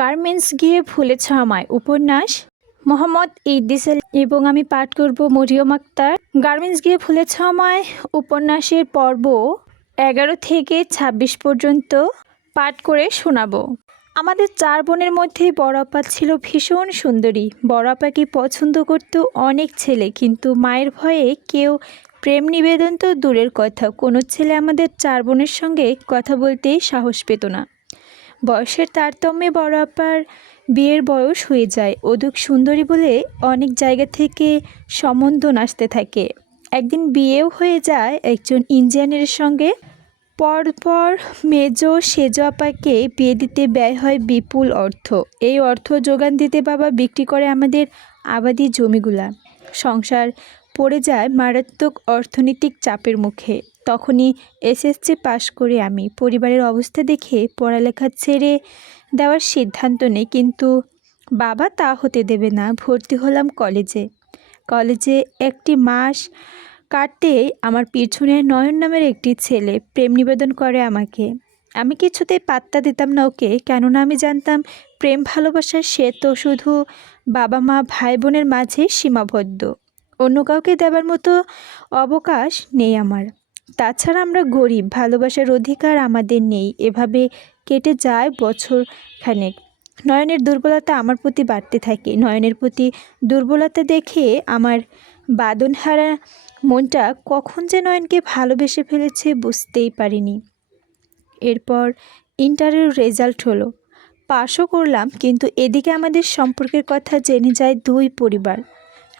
Garments গিয়ে ভুলেছ আমায় উপন্যাস মোহাম্মদ ইদ্রিস আলী এবং আমি পাঠ করব মরিয়ম আক্তার। গার্মেন্টস গিয়ে ভুলেছ আমায় উপন্যাসের পর্ব 11 থেকে 26 পর্যন্ত পাঠ করে শোনাবো। আমাদের 4 বোনের মধ্যে বড় আপা ছিল ভীষণ সুন্দরী। বড় আপাকে পছন্দ করত অনেক ছেলে, কিন্তু মায়ের ভয়ে কেউ প্রেম নিবেদন তো দূরের কথা, কোনো ছেলে আমাদের 4 বোনের সঙ্গে কথা বলতেই সাহস পেত না। বয়সের তারতম্যে বড় আপার বিয়ের বয়স হয়ে যায়। অধিক সুন্দরী বলে অনেক জায়গা থেকে সম্বন্ধ আসতে থাকে। একদিন বিয়েও হয়ে যায় একজন ইঞ্জিনিয়ারের সঙ্গে। পরপর সেজ আপাকে বিয়ে দিতে ব্যয় হয় বিপুল অর্থ। এই অর্থ যোগান দিতে বাবা বিক্রি করে আমাদের আবাদি জমিগুলা। সংসার পড়ে যায় মারাত্মক অর্থনৈতিক চাপের মুখে। তখনই এসএসসি পাশ করে আমি পরিবারের অবস্থা দেখে পড়ালেখা ছেড়ে দেওয়ার সিদ্ধান্ত নেই, কিন্তু বাবা তা হতে দেবে না। ভর্তি হলাম কলেজে। একটি মাস কাটতেই আমার পিছনে নয়ন নামের একটি ছেলে প্রেম নিবেদন করে আমাকে। আমি কিছুতেই পাত্তা দিতাম না ওকে, কেননা আমি জানতাম প্রেম ভালোবাসা সে তো শুধু বাবা মা ভাই বোনের মাঝে সীমাবদ্ধ, অন্য কাউকে দেবার মতো অবকাশ নেই আমার। তাছাড়া আমরা গরিব, ভালোবাসার অধিকার আমাদের নেই। এভাবে কেটে যায় বছর খানেক। নয়নের দুর্বলতা আমার প্রতি বাড়তে থাকে। নয়নের প্রতি দুর্বলতা দেখে আমার বাঁধনহারা মনটা কখন যে নয়নকে ভালোবেসে ফেলেছে বুঝতেই পারিনি। এরপর ইন্টারের রেজাল্ট হলো, পাশও করলাম, কিন্তু এদিকে আমাদের সম্পর্কের কথা জেনে যায় 2 পরিবার।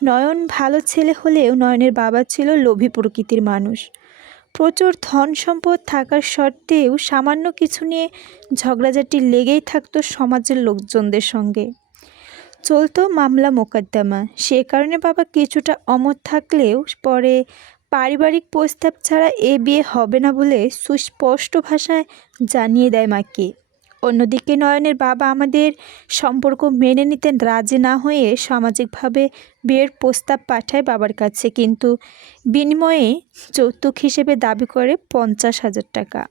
নয়ন ভালো ছেলে হলেও নয়নের বাবা ছিল লোভী প্রকৃতির মানুষ। প্রচুর ধন সম্পদ থাকার সত্ত্বেও সামান্য কিছু নিয়ে ঝগড়াঝাটি লেগেই থাকতো সমাজের লোকজনদের সঙ্গে। চলতো মামলা মোকদ্দমা। সে কারণে বাবা কিছুটা অমত থাকলেও পরে পারিবারিক প্রস্তাব ছাড়া এ বিয়ে হবে না বলে সুস্পষ্ট ভাষায় জানিয়ে দেয় মাকে। অন্যদিকে নয়নের বাবা আমাদের সম্পর্ক মেনে নিতে রাজি না হয়ে সামাজিকভাবে বিয়ের প্রস্তাব পাঠায় বাবার কাছে, কিন্তু বিনিময়ে যৌতুক হিসেবে দাবি করে 50,000 টাকা।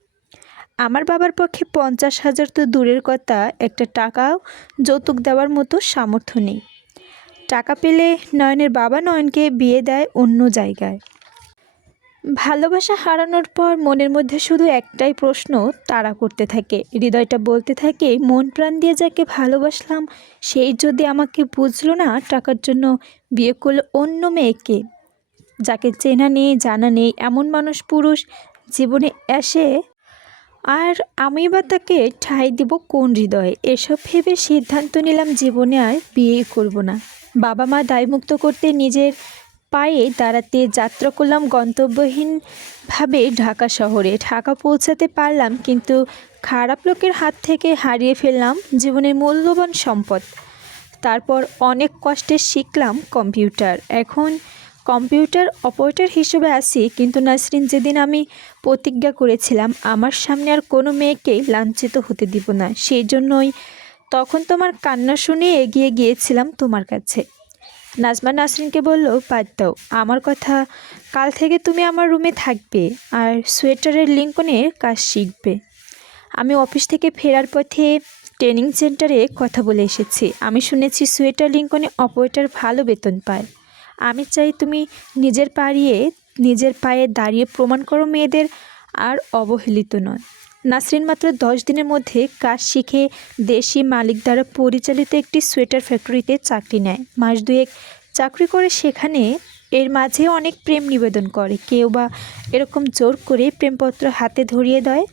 আমার বাবার পক্ষে 50,000 তো দূরের কথা, একটা টাকাও যৌতুক দেওয়ার মতো সামর্থ্য নেই। টাকা পেলে নয়নের বাবা নয়নকে বিয়ে দেয় অন্য জায়গায়। ভালোবাসা হারানোর পর মনের মধ্যে শুধু একটাই প্রশ্ন তাড়া করতে থাকে। হৃদয়টা বলতে থাকে, মন প্রাণ দিয়ে যাকে ভালোবাসলাম সেই যদি আমাকে বুঝলো না, টাকার জন্য বিয়ে করলো অন্য মেয়েকে। যাকে চেনা নেই জানা নেই এমন মানুষ পুরুষ জীবনে আসে, আর আমি বা তাকে ঠাঁই দিব কোন হৃদয়ে? এসব ভেবে সিদ্ধান্ত নিলাম জীবনে আর বিয়ে করব না। বাবা মা দায়মুক্ত করতে নিজের পায়ে দাঁড়াতে যাত্রা করলাম গন্তব্যহীনভাবে ঢাকা শহরে। ঢাকা পৌঁছাতে পারলাম, কিন্তু খারাপ লোকের হাত থেকে হারিয়ে ফেললাম জীবনের মূল্যবান সম্পদ। তারপর অনেক কষ্টে শিখলাম কম্পিউটার। এখন কম্পিউটার অপারেটর হিসেবে আছি, কিন্তু নাসরিন, যেদিন আমি প্রতিজ্ঞা করেছিলাম আমার সামনে আর কোনো মেয়েকে লাঞ্ছিত হতে দিব না, সেই জন্যই তখন তোমার কান্না শুনে এগিয়ে গিয়েছিলাম তোমার কাছে। নাজমা নাসরিনকে বলল, বাদ দাও আমার কথা, কাল থেকে তুমি আমার রুমে থাকবে আর সোয়েটারের লিঙ্কনের কাজ শিখবে। আমি অফিস থেকে ফেরার পথে ট্রেনিং সেন্টারে কথা বলে এসেছি। আমি শুনেছি সোয়েটার লিঙ্কনে অপারেটর ভালো বেতন পায়। আমি চাই তুমি নিজের পায়ে দাঁড়িয়ে প্রমাণ করো মেয়েদের আর অবহেলিত নয়। নাসরিন মাত্র 10 দিনের মধ্যে কাজ শিখে দেশি মালিক দ্বারা পরিচালিত একটি সোয়েটার ফ্যাক্টরিতে চাকরি নেয়। মাস 2 চাকরি করে সেখানে। এর মাঝে অনেক প্রেম নিবেদন করে, কেউ বা এরকম জোর করে প্রেমপত্র হাতে ধরিয়ে দেয়।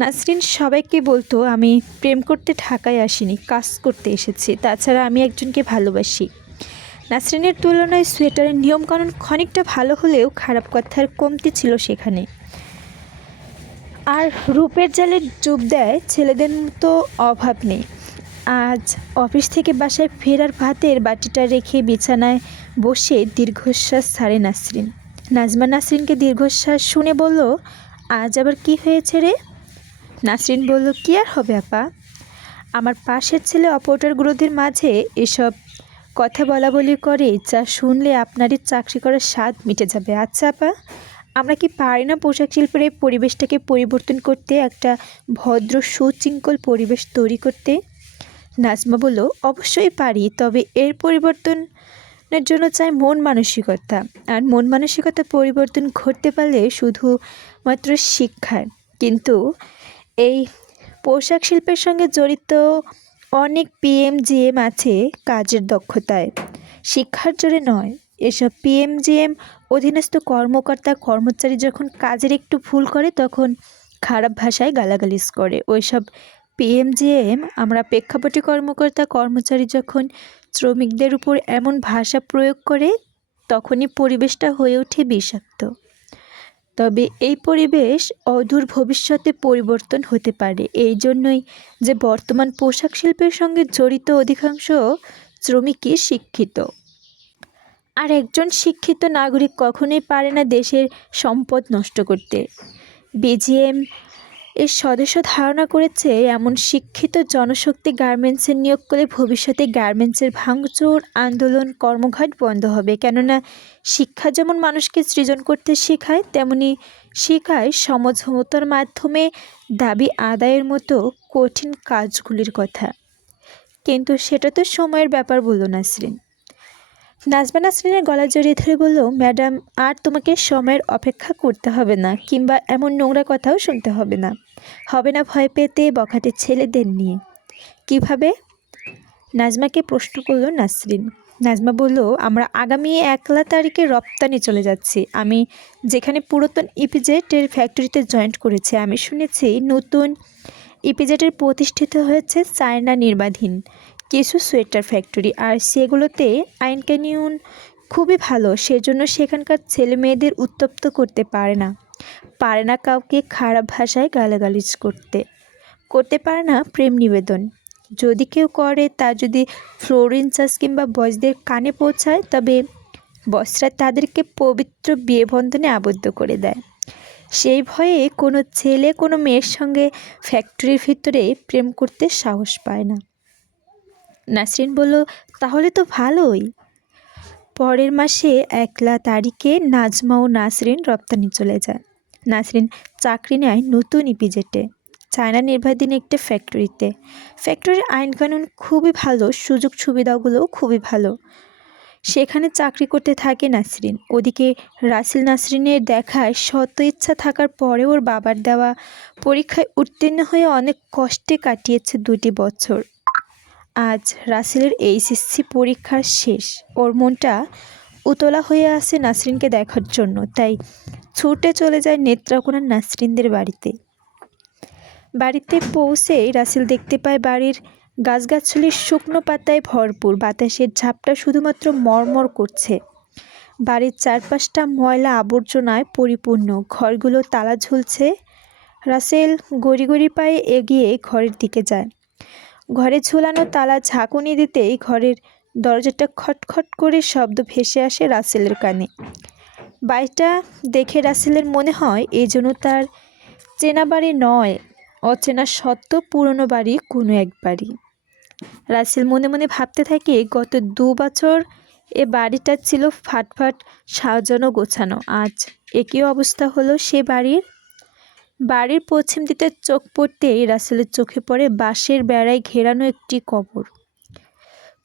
নাসরিন সবাইকে বলতো, আমি প্রেম করতে ঢাকায় আসিনি, কাজ করতে এসেছি। তাছাড়া আমি একজনকে ভালোবাসি। নাসরিনের তুলনায় সোয়েটারের নিয়মকানুন খানিকটা ভালো হলেও খারাপ কথার কমতি ছিল সেখানে। আর রূপের জালে ডুব দেয় ছেলেদের তো অভাব নেই। আজ অফিস থেকে বাসায় ফেরার ভাতের বাটিটা রেখে বিছানায় বসে দীর্ঘশ্বাস ছাড়ে নাসরিন। নাজমা নাসরিনকে দীর্ঘশ্বাস শুনে বলল, আজ আবার কি হয়েছে রে? নাসরিন বলল, কি আর হবে আপা, আমার পাশের ছেলে অপারেটরগুলোদের মাঝে এসব কথা বলা বলি করে, যা শুনলে আপনারই চাকরি করার স্বাদ মিটে যাবে। আচ্ছা আপা, আমরা কি পারি না পোশাক শিল্পের এই পরিবেশটাকে পরিবর্তন করতে, একটা ভদ্র সুশৃঙ্খল পরিবেশ তৈরি করতে? নাজমা বলল, অবশ্যই পারি, তবে এর পরিবর্তনের জন্য চাই মন মানসিকতা। আর মন মানসিকতা পরিবর্তন ঘটতে পারলে শুধুমাত্র শিক্ষায়। কিন্তু এই পোশাক শিল্পের সঙ্গে জড়িত অনেক পিএমজিএম আছে কাজের দক্ষতায়, শিক্ষার জোরে নয়। এসব পিএমজিএম অধীনস্থ কর্মকর্তা কর্মচারী যখন কাজের একটু ভুল করে তখন খারাপ ভাষায় গালাগালিজ করে। ওইসব পিএমজিএম আমরা প্রেক্ষাপটে কর্মকর্তা কর্মচারী যখন শ্রমিকদের উপর এমন ভাষা প্রয়োগ করে তখনই পরিবেশটা হয়ে ওঠে বিষাক্ত। তবে এই পরিবেশ অদূর ভবিষ্যতে পরিবর্তন হতে পারে। এই জন্যই যে বর্তমান পোশাক শিল্পের সঙ্গে জড়িত অধিকাংশ শ্রমিকই শিক্ষিত। আর একজন শিক্ষিত নাগরিক কখনোই পারে না দেশের সম্পদ নষ্ট করতে। বিজিএম এর সদস্য ধারণা করেছে, এমন শিক্ষিত জনশক্তি গার্মেন্টসে নিয়োগ করলে ভবিষ্যতে গার্মেন্টসের ভাঙচুর আন্দোলন কর্মঘাট বন্ধ হবে। কেননা শিক্ষা যেমন মানুষকে সৃজন করতে শেখায়, তেমনি শেখায় সমঝোতার মাধ্যমে দাবি আদায়ের মতো কঠিন কাজগুলির কথা। কিন্তু সেটা তো সময়ের ব্যাপার, বলল নাসরিন। নাজমা নাসরিনের গলা জড়িয়ে ধরে বলল, ম্যাডাম, আর তোমাকে সময়ের অপেক্ষা করতে হবে না, কিংবা এমন নোংরা কথাও শুনতে হবে না ভয় পেতে বখাটে ছেলেদের নিয়ে। কিভাবে? নাজমাকে প্রশ্ন করল নাসরিন। নাজমা বলল, আমরা আগামী 1 তারিখে রপ্তানি চলে যাচ্ছি। আমি যেখানে পুরাতন ইপিজেটের ফ্যাক্টরিতে জয়েন্ট করেছি, আমি শুনেছি নতুন ইপিজেটের প্রতিষ্ঠিত হয়েছে চায়না নির্বাধীন কিছু সোয়েটার ফ্যাক্টরি, আর সেগুলোতে আইন কানুন খুবই ভালো। সেজন্য সেখানকার ছেলে মেয়েদের উত্তপ্ত করতে পারে না কাউকে খারাপ ভাষায় গালাগালিজ করতে পারে না প্রেম নিবেদন। যদি কেউ করে, তা যদি ফ্লোর ইনচার্জ কিংবা বসদের কানে পৌঁছায়, তবে বসরা তাদেরকে পবিত্র বিয়ে বন্ধনে আবদ্ধ করে দেয়। সেই ভয়ে কোনো ছেলে কোনো মেয়ের সঙ্গে ফ্যাক্টরির ভিতরে প্রেম করতে সাহস পায় না। নাসরিন বলল, তাহলে তো ভালোই। পরের মাসে 1 তারিখে নাজমা ও নাসরিন রপ্তানি চলে যায়। নাসরিন চাকরি নেয় নতুন ইপিজেটে, চায়না নির্বাধীন একটা ফ্যাক্টরিতে। ফ্যাক্টরির আইনকানুন খুবই ভালো, সুযোগ সুবিধাগুলোও খুবই ভালো। সেখানে চাকরি করতে থাকে নাসরিন। ওদিকে রাসেল নাসরিনের দেখায় শত ইচ্ছা থাকার পরে ওর বাবার দেওয়া পরীক্ষায় উত্তীর্ণ হয়ে অনেক কষ্টে কাটিয়েছে 2টি বছর। আজ রাসেলের এইচএসসি পরীক্ষার শেষ। ওর মনটা উতলা হয়ে আসে নাসরিনকে দেখার জন্য, তাই ছুটে চলে যায় নেত্রকোনার নাসরিনদের বাড়িতে পৌঁছেই রাসেল দেখতে পায় বাড়ির গাছগাছালির শুকনো পাতায় ভরপুর। বাতাসের ঝাপটা শুধুমাত্র মরমর করছে। বাড়ির চারপাশটা ময়লা আবর্জনায় পরিপূর্ণ, ঘরগুলো তালা ঝুলছে। রাসেল গড়ি পায়ে এগিয়ে ঘরের দিকে যায়। ঘরে ঝুলানো তালা ঝাঁকুনি দিতেই ঘরের দরজাটা খটখট করে শব্দ ভেসে আসে রাসেলের কানে। বাড়িটা দেখে রাসেলের মনে হয় এই জন্য তার চেনা বাড়ি নয়, অচেনা সত্য পুরনো বাড়ি কোনো এক বাড়ি। রাসেল মনে মনে ভাবতে থাকে, গত 2 বছর এ বাড়িটা ছিল ফাটফাট সাজানো গোছানো, আজ একই অবস্থা হলো সে বাড়ির পশ্চিম দিকে চোখ পড়তেই রাসেলের চোখে পড়ে বাঁশের বেড়ায় ঘেরানো একটি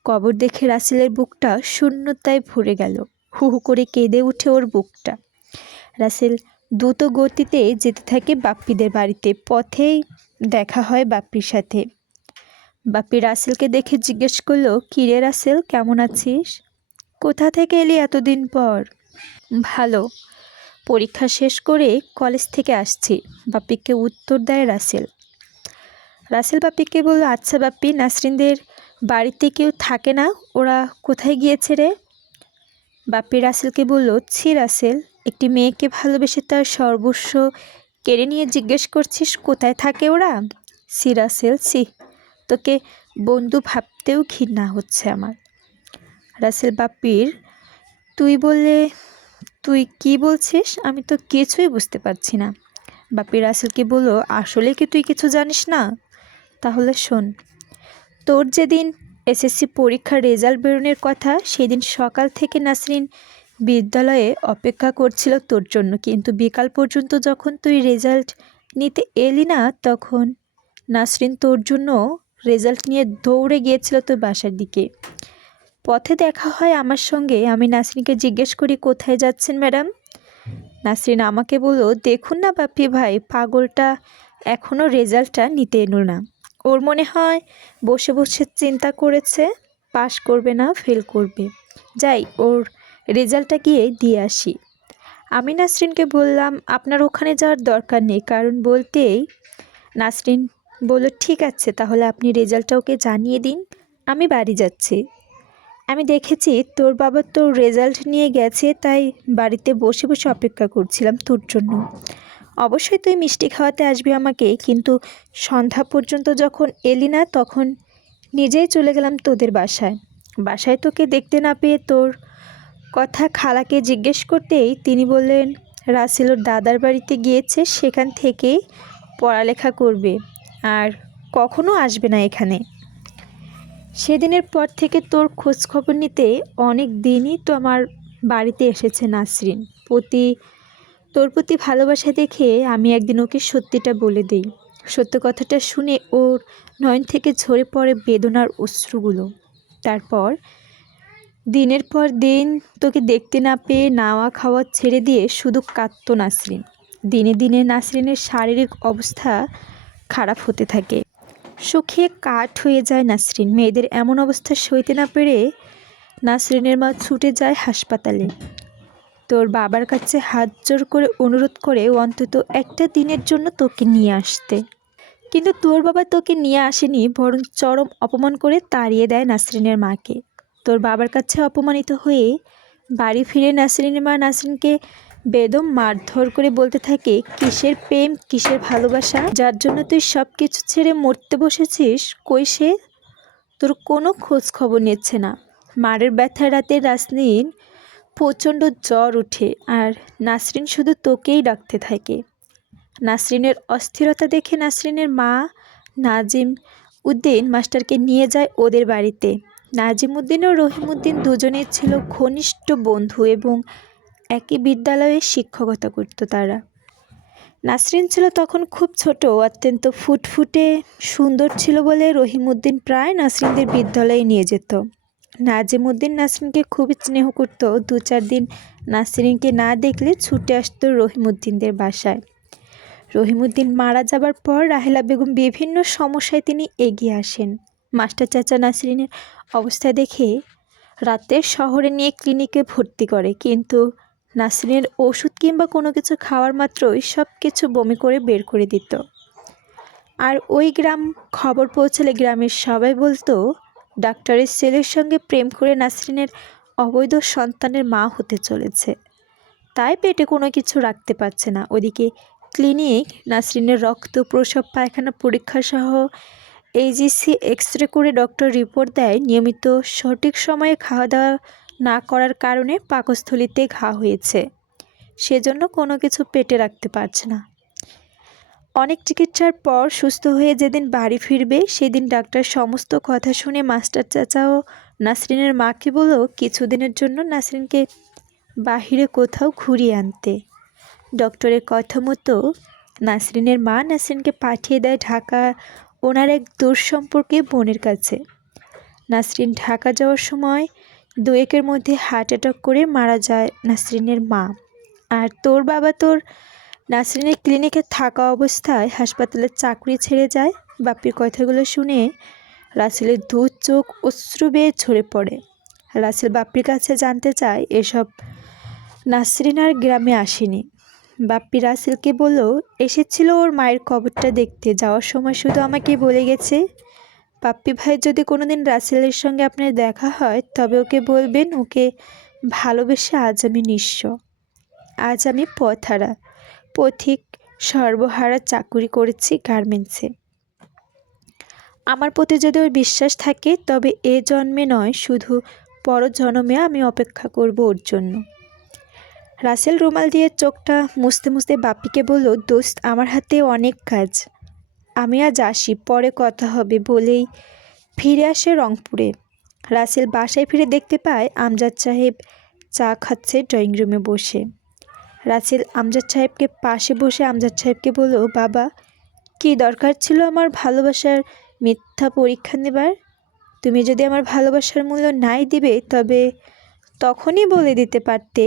কবর দেখে রাসেলের বুকটা শূন্যতায় ভরে গেল। হু হু করে কেঁদে উঠে ওর বুকটা। রাসেল দ্রুত গতিতে যেতে থাকে বাপ্পিদের বাড়িতে। পথেই দেখা হয় বাপ্পির সাথে। বাপ্পি রাসেলকে দেখে জিজ্ঞেস করলো, কিরে রাসেল, কেমন আছিস? কোথা থেকে এলি এতদিন পর? ভালো, পরীক্ষা শেষ করে কলেজ থেকে আসছি, বাপ্পিকে উত্তর দেয় রাসেল। বাপ্পিকে বলল, আচ্ছা বাপ্পি, নাসরিনদের বাড়িতে কেউ থাকে না, ওরা কোথায় গিয়েছে রে? বাপ্পি রাসেলকে বলল, ছি রাসেল, একটি মেয়েকে ভালোবেসে তার সর্বস্ব কেড়ে নিয়ে জিজ্ঞেস করছিস কোথায় থাকে ওরা? সি রাসেল, সি, তোকে বন্ধু ভাবতেও ঘৃণা হচ্ছে আমার। রাসেল বাপ্পির, তুই কি বলছিস? আমি তো কিছুই বুঝতে পারছি না। বাপ্পি রাসেলকে বলল, আসলে কি তুই কিছু জানিস না? তাহলে শোন, তোর যেদিন এসএসসি পরীক্ষার রেজাল্ট বেরোনোর কথা, সেদিন সকাল থেকে নাসরিন বিদ্যালয়ে অপেক্ষা করছিল তোর জন্য। কিন্তু বিকাল পর্যন্ত যখন তুই রেজাল্ট নিতে এলি না, তখন নাসরিন তোর জন্য রেজাল্ট নিয়ে দৌড়ে গিয়েছিল তোর বাসার দিকে। পথে দেখা হয় আমার সঙ্গে। আমি নাসরিনকে জিজ্ঞেস করি, কোথায় যাচ্ছেন ম্যাডাম? নাসরিন আমাকে বলল, দেখুন না বাপ্পি ভাই, পাগলটা এখনও রেজাল্টটা নিতে এলো না। ওর মনে হয় বসে বসে চিন্তা করেছে পাশ করবে না ফেল করবে। যাই, ওর রেজাল্টটা গিয়ে দিয়ে আসি। আমি নাসরিনকে বললাম, আপনার ওখানে যাওয়ার দরকার নেই, কারণ বলতেই নাসরিন বলল, ঠিক আছে তাহলে আপনি রেজাল্টটা ওকে জানিয়ে দিন, আমি বাড়ি যাচ্ছি। আমি দেখেছি তোর বাবা তোর রেজাল্ট নিয়ে গেছে, তাই বাড়িতে বসে বসে অপেক্ষা করছিলাম তোর জন্য। অবশ্যই তুই মিষ্টি খাওয়াতে আসবি আমাকে, কিন্তু সন্ধ্যা পর্যন্ত যখন এলি না তখন নিজেই চলে গেলাম তোদের বাসায়। বাসায় তোকে দেখতে না পেয়ে তোর কথা খালাকে জিজ্ঞেস করতেই তিনি বললেন, রাসেল ওর দাদার বাড়িতে গিয়েছে, সেখান থেকেই পড়ালেখা করবে আর কখনো আসবে না এখানে। সেদিনের পর থেকে তোর খোঁজ খবর নিতে অনেক দিনই তো আমার বাড়িতে এসেছে নাসরিন। তোর প্রতি ভালোবাসা দেখে আমি একদিন ওকে সত্যিটা বলে দিই। সত্য কথাটা শুনে ওর নয়ন থেকে ঝরে পড়ে বেদনার অশ্রুগুলো। তারপর দিনের পর দিন তোকে দেখতে না পেয়ে নাওয়া খাওয়া ছেড়ে দিয়ে শুধু কাঁদতো নাসরিন। দিনে দিনে নাসরিনের শারীরিক অবস্থা খারাপ হতে থাকে। শুকিয়ে কাঠ হয়ে যায় নাসরিন। মেয়েদের এমন অবস্থা সইতে না পেরে নাসরিনের মা ছুটে যায় হাসপাতালে। তোর বাবার কাছে হাত জোর করে অনুরোধ করে অন্তত একটা দিনের জন্য তোকে নিয়ে আসতে। কিন্তু তোর বাবা তোকে নিয়ে আসেনি, বরং চরম অপমান করে তাড়িয়ে দেয় নাসরিনের মাকে। তোর বাবার কাছে অপমানিত হয়ে বাড়ি ফিরে নাসরিনের মা নাসরিনকে বেদম মারধর করে বলতে থাকে, কিসের প্রেম, কিসের ভালোবাসা, যার জন্য তুই সব কিছু ছেড়ে মরতে বসেছিস, কই সে? তোর কোনো খোঁজ খবর নিচ্ছে না। মারের ব্যথায় রাতে নাসরিন প্রচণ্ড জ্বর ওঠে আর নাসরিন শুধু তোকেই ডাকতে থাকে। নাসরিনের অস্থিরতা দেখে নাসরিনের মা নাজিম উদ্দিন মাস্টারকে নিয়ে যায় ওদের বাড়িতে। নাজিম উদ্দিন ও রহিম উদ্দিন দুজনেই ছিল ঘনিষ্ঠ বন্ধু এবং একই বিদ্যালয়ে শিক্ষকতা করত তারা। নাসরিন ছিল তখন খুব ছোট, অত্যন্ত ফুটফুটে সুন্দর ছিল বলে রহিম উদ্দিন প্রায় নাসরিনদের বিদ্যালয়ে নিয়ে যেত। নাজিম উদ্দিন নাসরিনকে খুবই স্নেহ করত। 2-4 দিন নাসরিনকে না দেখলে ছুটে আসতো রহিম উদ্দিনদের বাসায়। রহিম উদ্দিন মারা যাবার পর রাহেলা বেগম বিভিন্ন সমস্যায় তিনি এগিয়ে আসেন। মাস্টার চাচা নাসরিনের অবস্থা দেখে রাতে শহরে নিয়ে ক্লিনিকে ভর্তি করে, কিন্তু নাসরিনের ওষুধ কিংবা কোনো কিছু খাওয়ার মাত্রই সব কিছু বমি করে বের করে দিত। আর ওই গ্রাম খবর পৌঁছালে গ্রামের সবাই বলতো, ডাক্তারের ছেলের সঙ্গে প্রেম করে নাসরিনের অবৈধ সন্তানের মা হতে চলেছে, তাই পেটে কোনো কিছু রাখতে পারছে না। ওদিকে ক্লিনিক নাসরিনের রক্ত, প্রসব, পায়খানা পরীক্ষা সহ এইজিসি এক্স-রে করে ডক্টর রিপোর্ট দেয় নিয়মিত সঠিক সময়ে খাওয়া দাওয়া না করার কারণে পাকস্থলীতে ঘা হয়েছে, সেজন্য কোনো কিছু পেটে রাখতে পারছে না। অনেক চিকিৎসার পর সুস্থ হয়ে যেদিন বাড়ি ফিরবে সেদিন ডাক্তার সমস্ত কথা শুনে মাস্টার চাচা ও নাসরিনের মাকে বলল কিছুদিনের জন্য নাসরিনকে বাহিরে কোথাও ঘুরিয়ে আনতে। ডক্টরের কথা মতো নাসরিনের মা নাসরিনকে পাঠিয়ে দেয় ঢাকা ওনার এক দূর সম্পর্কে বোনের কাছে। নাসরিন ঢাকা যাওয়ার সময় 2-1 মধ্যে হার্ট অ্যাটাক করে মারা যায় নাসরিনের মা। আর তোর বাবা তোর নাসরিনের ক্লিনিকে থাকা অবস্থায় হাসপাতালের চাকরি ছেড়ে যায়। বাপ্পির কথাগুলো শুনে রাসেলের 2 চোখ অশ্রু বেয়ে ঝরে পড়ে। রাসেল বাপ্পির কাছে জানতে চায় এসব নাসরিন আর গ্রামে আসেনি। বাপ্পি রাসেলকে বলল, এসেছিল ওর মায়ের কবরটা দেখতে, যাওয়ার সময় শুধু আমাকে বলে গেছে, বাপ্পি ভাই যদি কোনোদিন রাসেলের সঙ্গে আপনার দেখা হয় তবে ওকে বলবেন ওকে ভালোবেসে আজ আমি নিঃস্ব, আজ আমি পথহারা, পথিক, সর্বহারা চাকুরি করেছি গার্মেন্টসে। আমার প্রতি যদি ওর বিশ্বাস থাকে তবে এ জন্মে নয় শুধু পরজন্মে আমি অপেক্ষা করব ওর জন্য। রাসেল রুমাল দিয়ে চোখটা মুছতে মুছতে বাপ্পিকে বলল, দোস্ত আমার হাতে অনেক কাজ, আমি আজ আসি, পরে কথা হবে বলেই ফিরে আসে রংপুরে। রাসেল বাসায় ফিরে দেখতে পায় আমজাদ সাহেব চা খাচ্ছে ড্রয়িং রুমে বসে। রাসেল আমজাদ সাহেবকে পাশে বসে আমজাদ সাহেবকে বলল, বাবা কি দরকার ছিল আমার ভালোবাসার মিথ্যা পরীক্ষা নেবার? তুমি যদি আমার ভালোবাসার মূল্য নাই দিবে তবে তখনই বলে দিতে পারতে,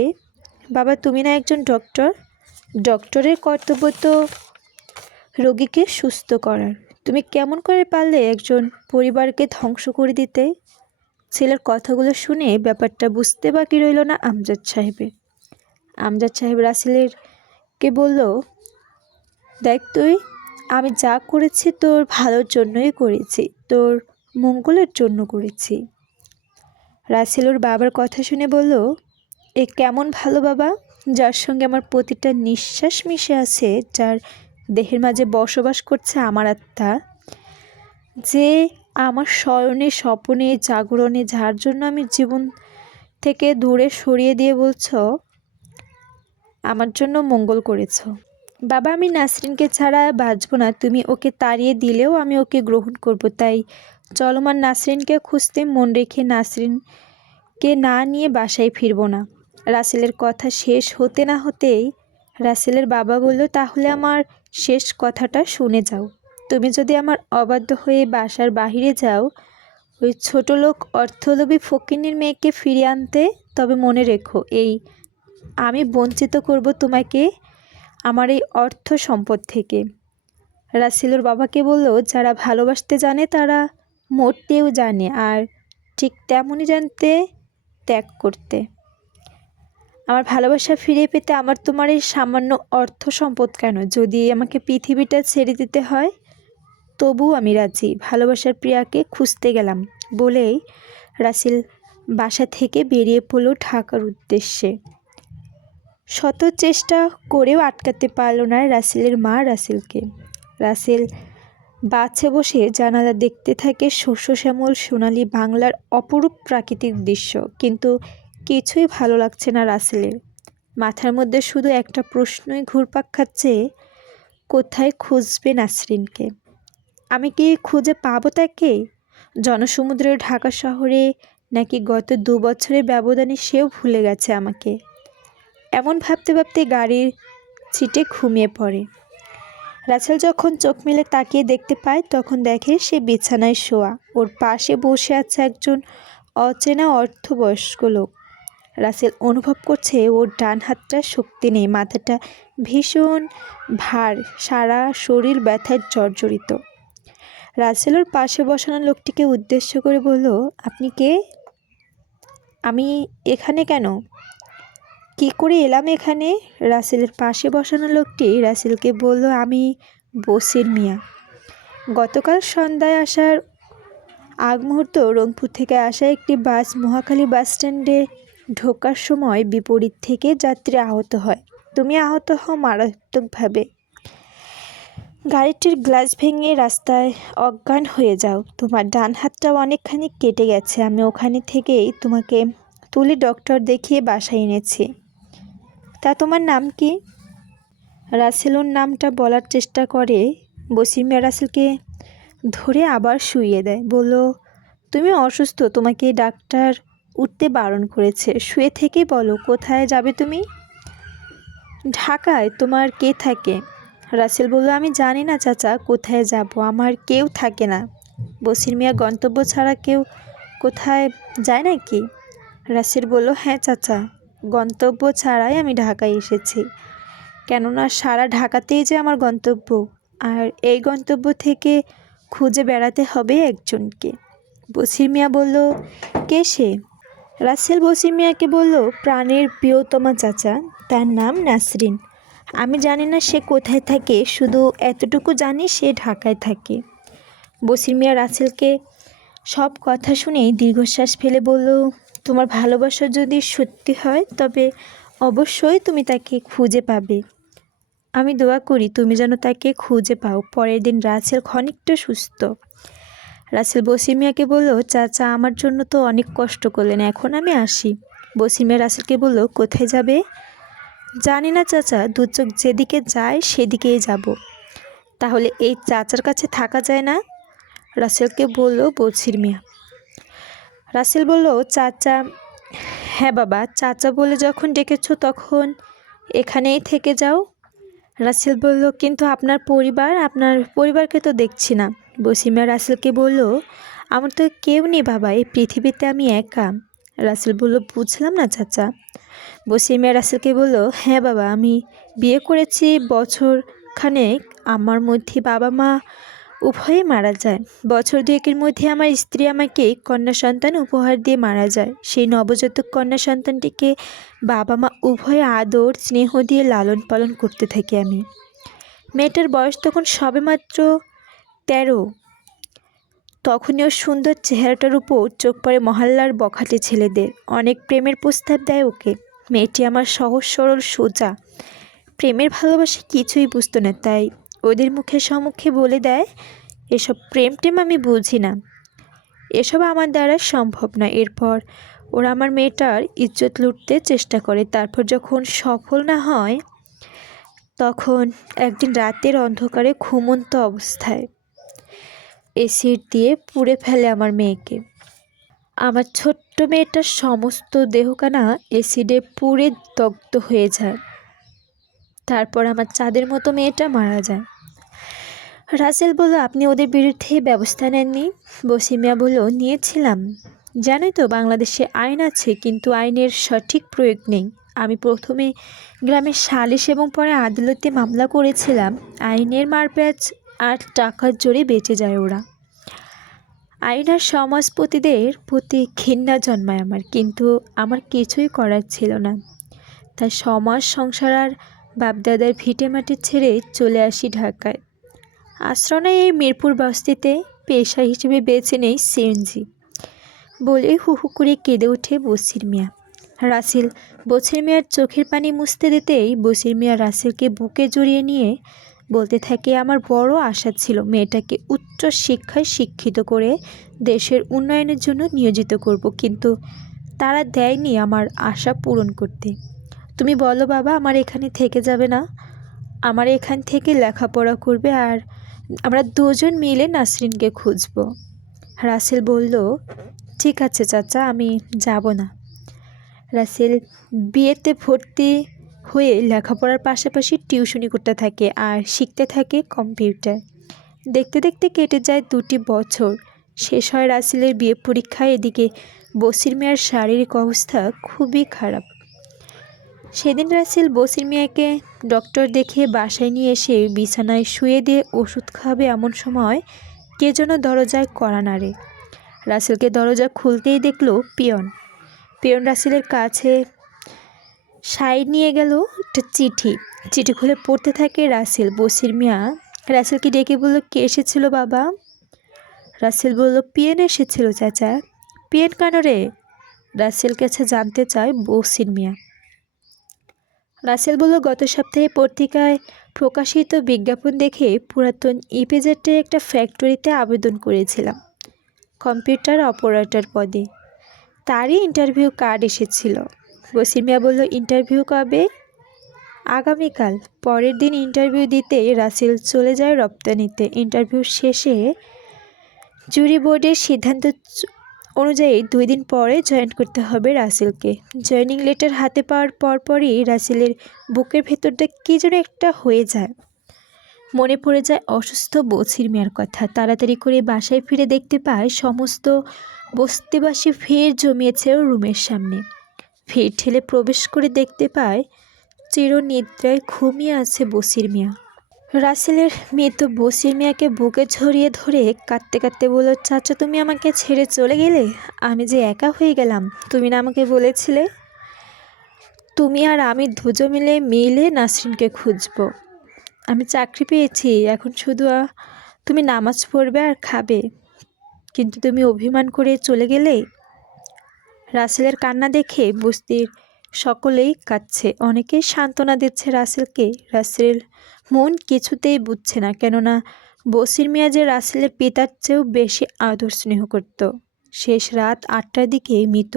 বাবা তুমি না একজন ডক্টর, ডক্টরের কর্তব্য তো রোগীকে সুস্থ করার। তুমি কেমন করে পারলে একজন পরিবারকে ধ্বংস করে দিতে? ছেলের কথাগুলো শুনে ব্যাপারটা বুঝতে বাকি রইল না আমজাদ সাহেবের। আমজাদ সাহেব রাসেলকে বলল, দেখ তুই, আমি যা করেছি তোর ভালোর জন্যই করেছি, তোর মঙ্গলের জন্য করেছি। রাসেল ওর বাবার কথা শুনে বলল, এ কেমন ভালো বাবা, যার সঙ্গে আমার প্রতিটা নিঃশ্বাস মিশে আছে, যার দেহের মাঝে বসবাস করছে আমার আত্মা, যে আমার শয়নে স্বপনে জাগরণে, যার জন্য আমি জীবন থেকে দূরে সরিয়ে দিয়ে বলছ আমার জন্য মঙ্গল করেছ। বাবা আমি নাসরিনকে ছাড়া বাঁচব না, তুমি ওকে তাড়িয়ে দিলেও আমি ওকে গ্রহণ করব। তাই চলমান নাসরিনকে খুঁজতে মন রেখে নাসরিনকে না নিয়ে বাসায় ফিরব না। রাসেলের কথা শেষ হতে না হতেই রাসেলের বাবা বলল, তাহলে আমার শেষ কথাটা শুনে যাও। তুমি যদি আমার অবাধ্য হয়ে বাসার বাহিরে যাও ওই ছোট লোক অর্থলোভী ফকিন্নির মেয়েকে ফিরিয়ে আনতে, তবে মনে রেখো এই আমি বঞ্চিত করব তোমাকে আমার এই অর্থ সম্পদ থেকে। রাসেলের বাবাকে বলল, যারা ভালোবাসতে জানে তারা মরতেও জানে, আর ঠিক তেমনই জানতে ত্যাগ করতে। আমার ভালোবাসা ফিরে পেতে আমার তোমার এই সামান্য অর্থ সম্পদ কেন, যদি আমাকে পৃথিবীটা ছেড়ে দিতে হয় তবু আমি রাজি। ভালোবাসার প্রিয়াকে খুঁজতে গেলাম বলেই রাসেল বাসা থেকে বেরিয়ে পড়ল ঢাকার উদ্দেশ্যে। শত চেষ্টা করেও আটকাতে পারল না রাসেলের মা রাসেলকে। রাসেল বাসে বসে জানালা দেখতে থাকে শস্য শ্যামল সোনালি বাংলার অপরূপ প্রাকৃতিক দৃশ্য, কিন্তু কিছুই ভালো লাগছে না রাসেলের। মাথার মধ্যে শুধু একটা প্রশ্নই ঘুরপাক খাচ্ছে, কোথায় খুঁজবে নাসরিনকে? আমি কি খুঁজে পাবো তাকে? জনসমুদ্রের ঢাকা শহরে, নাকি গত 2 বছরের ব্যবধানে সেও ভুলে গেছে আমাকে? এমন ভাবতে ভাবতে গাড়ির সিটে ঘুমিয়ে পড়ে। রাসেল যখন চোখ মেলে তাকিয়ে দেখতে পায় তখন দেখে সে বিছানায় শোয়া, ওর পাশে বসে আছে একজন অচেনা অর্ধবয়স্ক লোক। রাসেল অনুভব করছে ওর ডান হাতটা শক্তি নেই, মাথাটা ভীষণ ভার, সারা শরীর ব্যথায় জর্জরিত। রাসেল ওর পাশে বসানো লোকটিকে উদ্দেশ্য করে বলল, আপনি কে? আমি এখানে কেন? কি করে এলাম এখানে? রাসেলের পাশে বসানো লোকটি রাসেলকে বলল, আমি বসির মিয়া। গতকাল সন্ধ্যায় আসার আগ মুহূর্ত রংপুর থেকে আসা একটি বাস মহাখালী বাস স্ট্যান্ডে ঢোকার সময় বিপরীত থেকে যাত্রী আহত হয়। তুমি আহত হও মারাত্মকভাবে। গাড়িটির গ্লাস ভেঙে রাস্তায় অজ্ঞান হয়ে যাও। তোমার ডান হাতটাও অনেকখানি কেটে গেছে। আমি ওখানে থেকেই তোমাকে তুলে ডক্টর দেখিয়ে বাসায় এনেছি। তা তোমার নাম কি? রাসেল ওর নামটা বলার চেষ্টা করে। বসির মিয়া রাসেলকে ধরে আবার শুইয়ে দেয়, বলল, তুমি অসুস্থ, তোমাকে ডাক্তার উঠতে বারণ করেছে, শুয়ে থেকেই বলো কোথায় যাবে তুমি? ঢাকায়। তোমার কে থাকে? রাসেল বলল, আমি জানি না চাচা কোথায় যাব, আমার কেউ থাকে না। বসির মিয়া গন্তব্য ছাড়া কেউ কোথায় যায় নাকি? রাসেল বলল, হ্যাঁ চাচা, গন্তব্য ছাড়াই আমি ঢাকায় এসেছি, কেননা সারা ঢাকাতেই যে আমার গন্তব্য, আর এই গন্তব্য থেকে খুঁজে বেড়াতে হবে একজনকে। বসির মিয়া বলল, কে সে? রাসেল বসির মিয়াকে বলল, প্রাণের প্রিয়তমা চাচা, তার নাম নাসরিন। আমি জানি না সে কোথায় থাকে, শুধু এতটুকু জানি সে ঢাকায় থাকে। বসির মিয়া রাসেলকে সব কথা শুনেই দীর্ঘশ্বাস ফেলে বলল, তোমার ভালোবাসা যদি সত্যি হয় তবে অবশ্যই তুমি তাকে খুঁজে পাবে। আমি দোয়া করি তুমি যেন তাকে খুঁজে পাও। পরের দিন রাসেল খানিকটা সুস্থ। রাসেল বসির মিয়াকে বলল, চাচা আমার জন্য তো অনেক কষ্ট করলেন, এখন আমি আসি। বসির মিয়া রাসেলকে বলল, কোথায় যাবে? জানি না চাচা, দু চোখ যেদিকে যায় সেদিকেই যাব। তাহলে এই চাচার কাছে থাকা যায় না? রাসেলকে বলল বসির মিয়া। রাসেল বলল, চাচা, হ্যাঁ বাবা, চাচা বলে যখন ডেকেছো তখন এখানেই থেকে যাও। রাসেল বলল, কিন্তু আপনার পরিবারকে তো দেখছি না। বসির মিয়া রাসেলকে বলল, আমার তো কেউ নেই বাবা, এই পৃথিবীতে আমি একা। রাসেল বলল, বুঝলাম না চাচা। বসির মিয়া রাসেলকে বলল, হ্যাঁ বাবা, আমি বিয়ে করেছি বছর খানেক, আমার মধ্যে বাবা মা উভয়ে মারা যায়। বছর দুয়েকের মধ্যে আমার স্ত্রী আমাকে কন্যা সন্তান উপহার দিয়ে মারা যায়। সেই নবজাতক কন্যা সন্তানটিকে বাবা মা উভয়ে আদর স্নেহ দিয়ে লালন পালন করতে থাকি আমি। মেয়েটার বয়স তখন সবেমাত্র 13। তখনই ওর সুন্দর চেহারাটার উপর চোখ পড়ে মহল্লার বখাটে ছেলেদের। অনেক প্রেমের প্রস্তাব দেয় ওকে। মেয়েটি আমার সহজ সরল সোজা, প্রেমের ভালোবাসা কিছুই বুঝতো না, তাই ওদের মুখে সম্মুখে বলে দেয়, এসব প্রেম টেম আমি বুঝি না, এসব আমার দ্বারা সম্ভব না। এরপর ওরা আমার মেয়েটার ইজ্জত লুটতে চেষ্টা করে। তারপর যখন সফল না হয়, তখন একদিন রাতের অন্ধকারে ঘুমন্ত অবস্থায় এসিড দিয়ে পুড়ে ফেলে আমার মেয়েকে। আমার ছোট্ট মেয়েটার সমস্ত দেহখানা এসিডে পুড়ে দগ্ধ হয়ে যায়। তারপর আমার চাঁদের মতো মেয়েটা মারা যায়। রাসেল বলল, আপনি ওদের বিরুদ্ধে ব্যবস্থা নেননি? বসির মিয়া বলল, নিয়েছিলাম। জানোই তো বাংলাদেশে আইন আছে, কিন্তু আইনের সঠিক প্রয়োগ নেই। আমি প্রথমে গ্রামের সালিশ এবং পরে আদালতে মামলা করেছিলাম। আইনের মারপ্যাঁচ আর টাকার জোরে বেঁচে যায় ওরা। আইন আর সমাজপতিদের প্রতি ঘৃণা জন্মায় আমার, কিন্তু আমার কিছুই করার ছিল না। তাই সমাজ সংসার আর বাপদাদার ভিটে মাটি ছেড়ে চলে আসি ঢাকায়। আশ্রয় নেই এই মিরপুর বস্তিতে, পেশা হিসেবে বেছে নেই সিএনজি। বলে হু হু করে কেঁদে ওঠে বসির মিয়া। রাসেল বসির মিয়ার চোখের পানি মুছতে দিতেই বসির মিয়া রাসেলকে বুকে জড়িয়ে নিয়ে বলতে থাকে, আমার বড় আশা ছিল মেয়েটাকে উচ্চ শিক্ষায় শিক্ষিত করে দেশের উন্নয়নের জন্য নিয়োজিত করব, কিন্তু তারা দেয়নি আমার আশা পূরণ করতে। তুমি বলো বাবা, আমার এখানে থেকে যাবে না? আমার এখান থেকে লেখাপড়া করবে আর আমরা দুজন মিলে নাসরিনকে খুঁজব। রাসেল বলল, ঠিক আছে চাচা, আমি যাব না। রাসেল বিয়েতে ভর্তি হয়ে লেখাপড়ার পাশাপাশি টিউশনি করতে থাকে আর শিখতে থাকে কম্পিউটার। দেখতে দেখতে কেটে যায় 2টি বছর। শেষ হয় রাসেলের বিয়ে পরীক্ষায়। এদিকে বসির মিয়ার শারীরিক অবস্থা খুবই খারাপ। সেদিন রাসেল বসির মিয়াকে ডক্টর দেখিয়ে বাসায় নিয়ে এসে বিছানায় শুয়ে দিয়ে ওষুধ খাবে এমন সময় কে যেন দরজায় কড়া নাড়ে। রাসেলকে দরজা খুলতেই দেখল পিয়ন। পিয়ন রাসেলের কাছে সাই নিয়ে গেল একটা চিঠি। চিঠি খুলে পড়তে থাকে রাসেল। বসির মিয়া রাসেলকে ডেকে বলল, কে এসেছিল বাবা? রাসেল বলল, পিয়ন এসেছিল চাচা। পিয়ন কেন রে? রাসেল কাছে জানতে চায় বসির মিয়া। রাসেল বলল, গত সপ্তাহে পত্রিকায় প্রকাশিত বিজ্ঞাপন দেখে পুরাতন ইপিজেডের একটা ফ্যাক্টরিতে আবেদন করেছিলাম কম্পিউটার অপারেটর পদে। তারই ইন্টারভিউ কার্ড এসেছিল। বসির মিয়া বলল, ইন্টারভিউ কবে? আগামীকাল। পরের দিন ইন্টারভিউ দিতে রাসেল চলে যায় রপ্তানিতে। ইন্টারভিউ শেষে জুরি বোর্ডের সিদ্ধান্ত অনুযায়ী 2 দিন পরে জয়েন করতে হবে রাসেলকে। জয়েনিং লেটার হাতে পাওয়ার পরপরই রাসেলের বুকের ভেতরটা কী যেন একটা হয়ে যায়। মনে পড়ে যায় অসুস্থ বসির মিয়ার কথা। তাড়াতাড়ি করে বাসায় ফিরে দেখতে পায় সমস্ত বস্তিবাসী ভিড় জমিয়েছে ওর রুমের সামনে। ভিড় ঠেলে প্রবেশ করে দেখতে পায় চিরনিদ্রায় ঘুমিয়ে আছে বসির মিয়া। রাসেলের মৃত বসির মিয়াকে বুকে ঝরিয়ে ধরে কাঁদতে কাঁদতে বলল, চাচা তুমি আমাকে ছেড়ে চলে গেলে, আমি যে একা হয়ে গেলাম। তুমি না আমাকে বলেছিলে তুমি আর আমি দুজন মিলে নাসরিনকে খুঁজব। আমি চাকরি পেয়েছি, এখন শুধু তুমি নামাজ পড়বে আর খাবে, কিন্তু তুমি অভিমান করে চলে গেলে। রাসেলের কান্না দেখে বস্তির সকলেই কাঁদছে, অনেকেই সান্ত্বনা দিচ্ছে রাসেলকে। রাসেল মন কিছুতেই বুঝছে না, কেননা বসির মিয়া যে রাসেলের পিতার চেয়েও বেশি আদর স্নেহ করত। শেষ রাত 8টার দিকে মৃত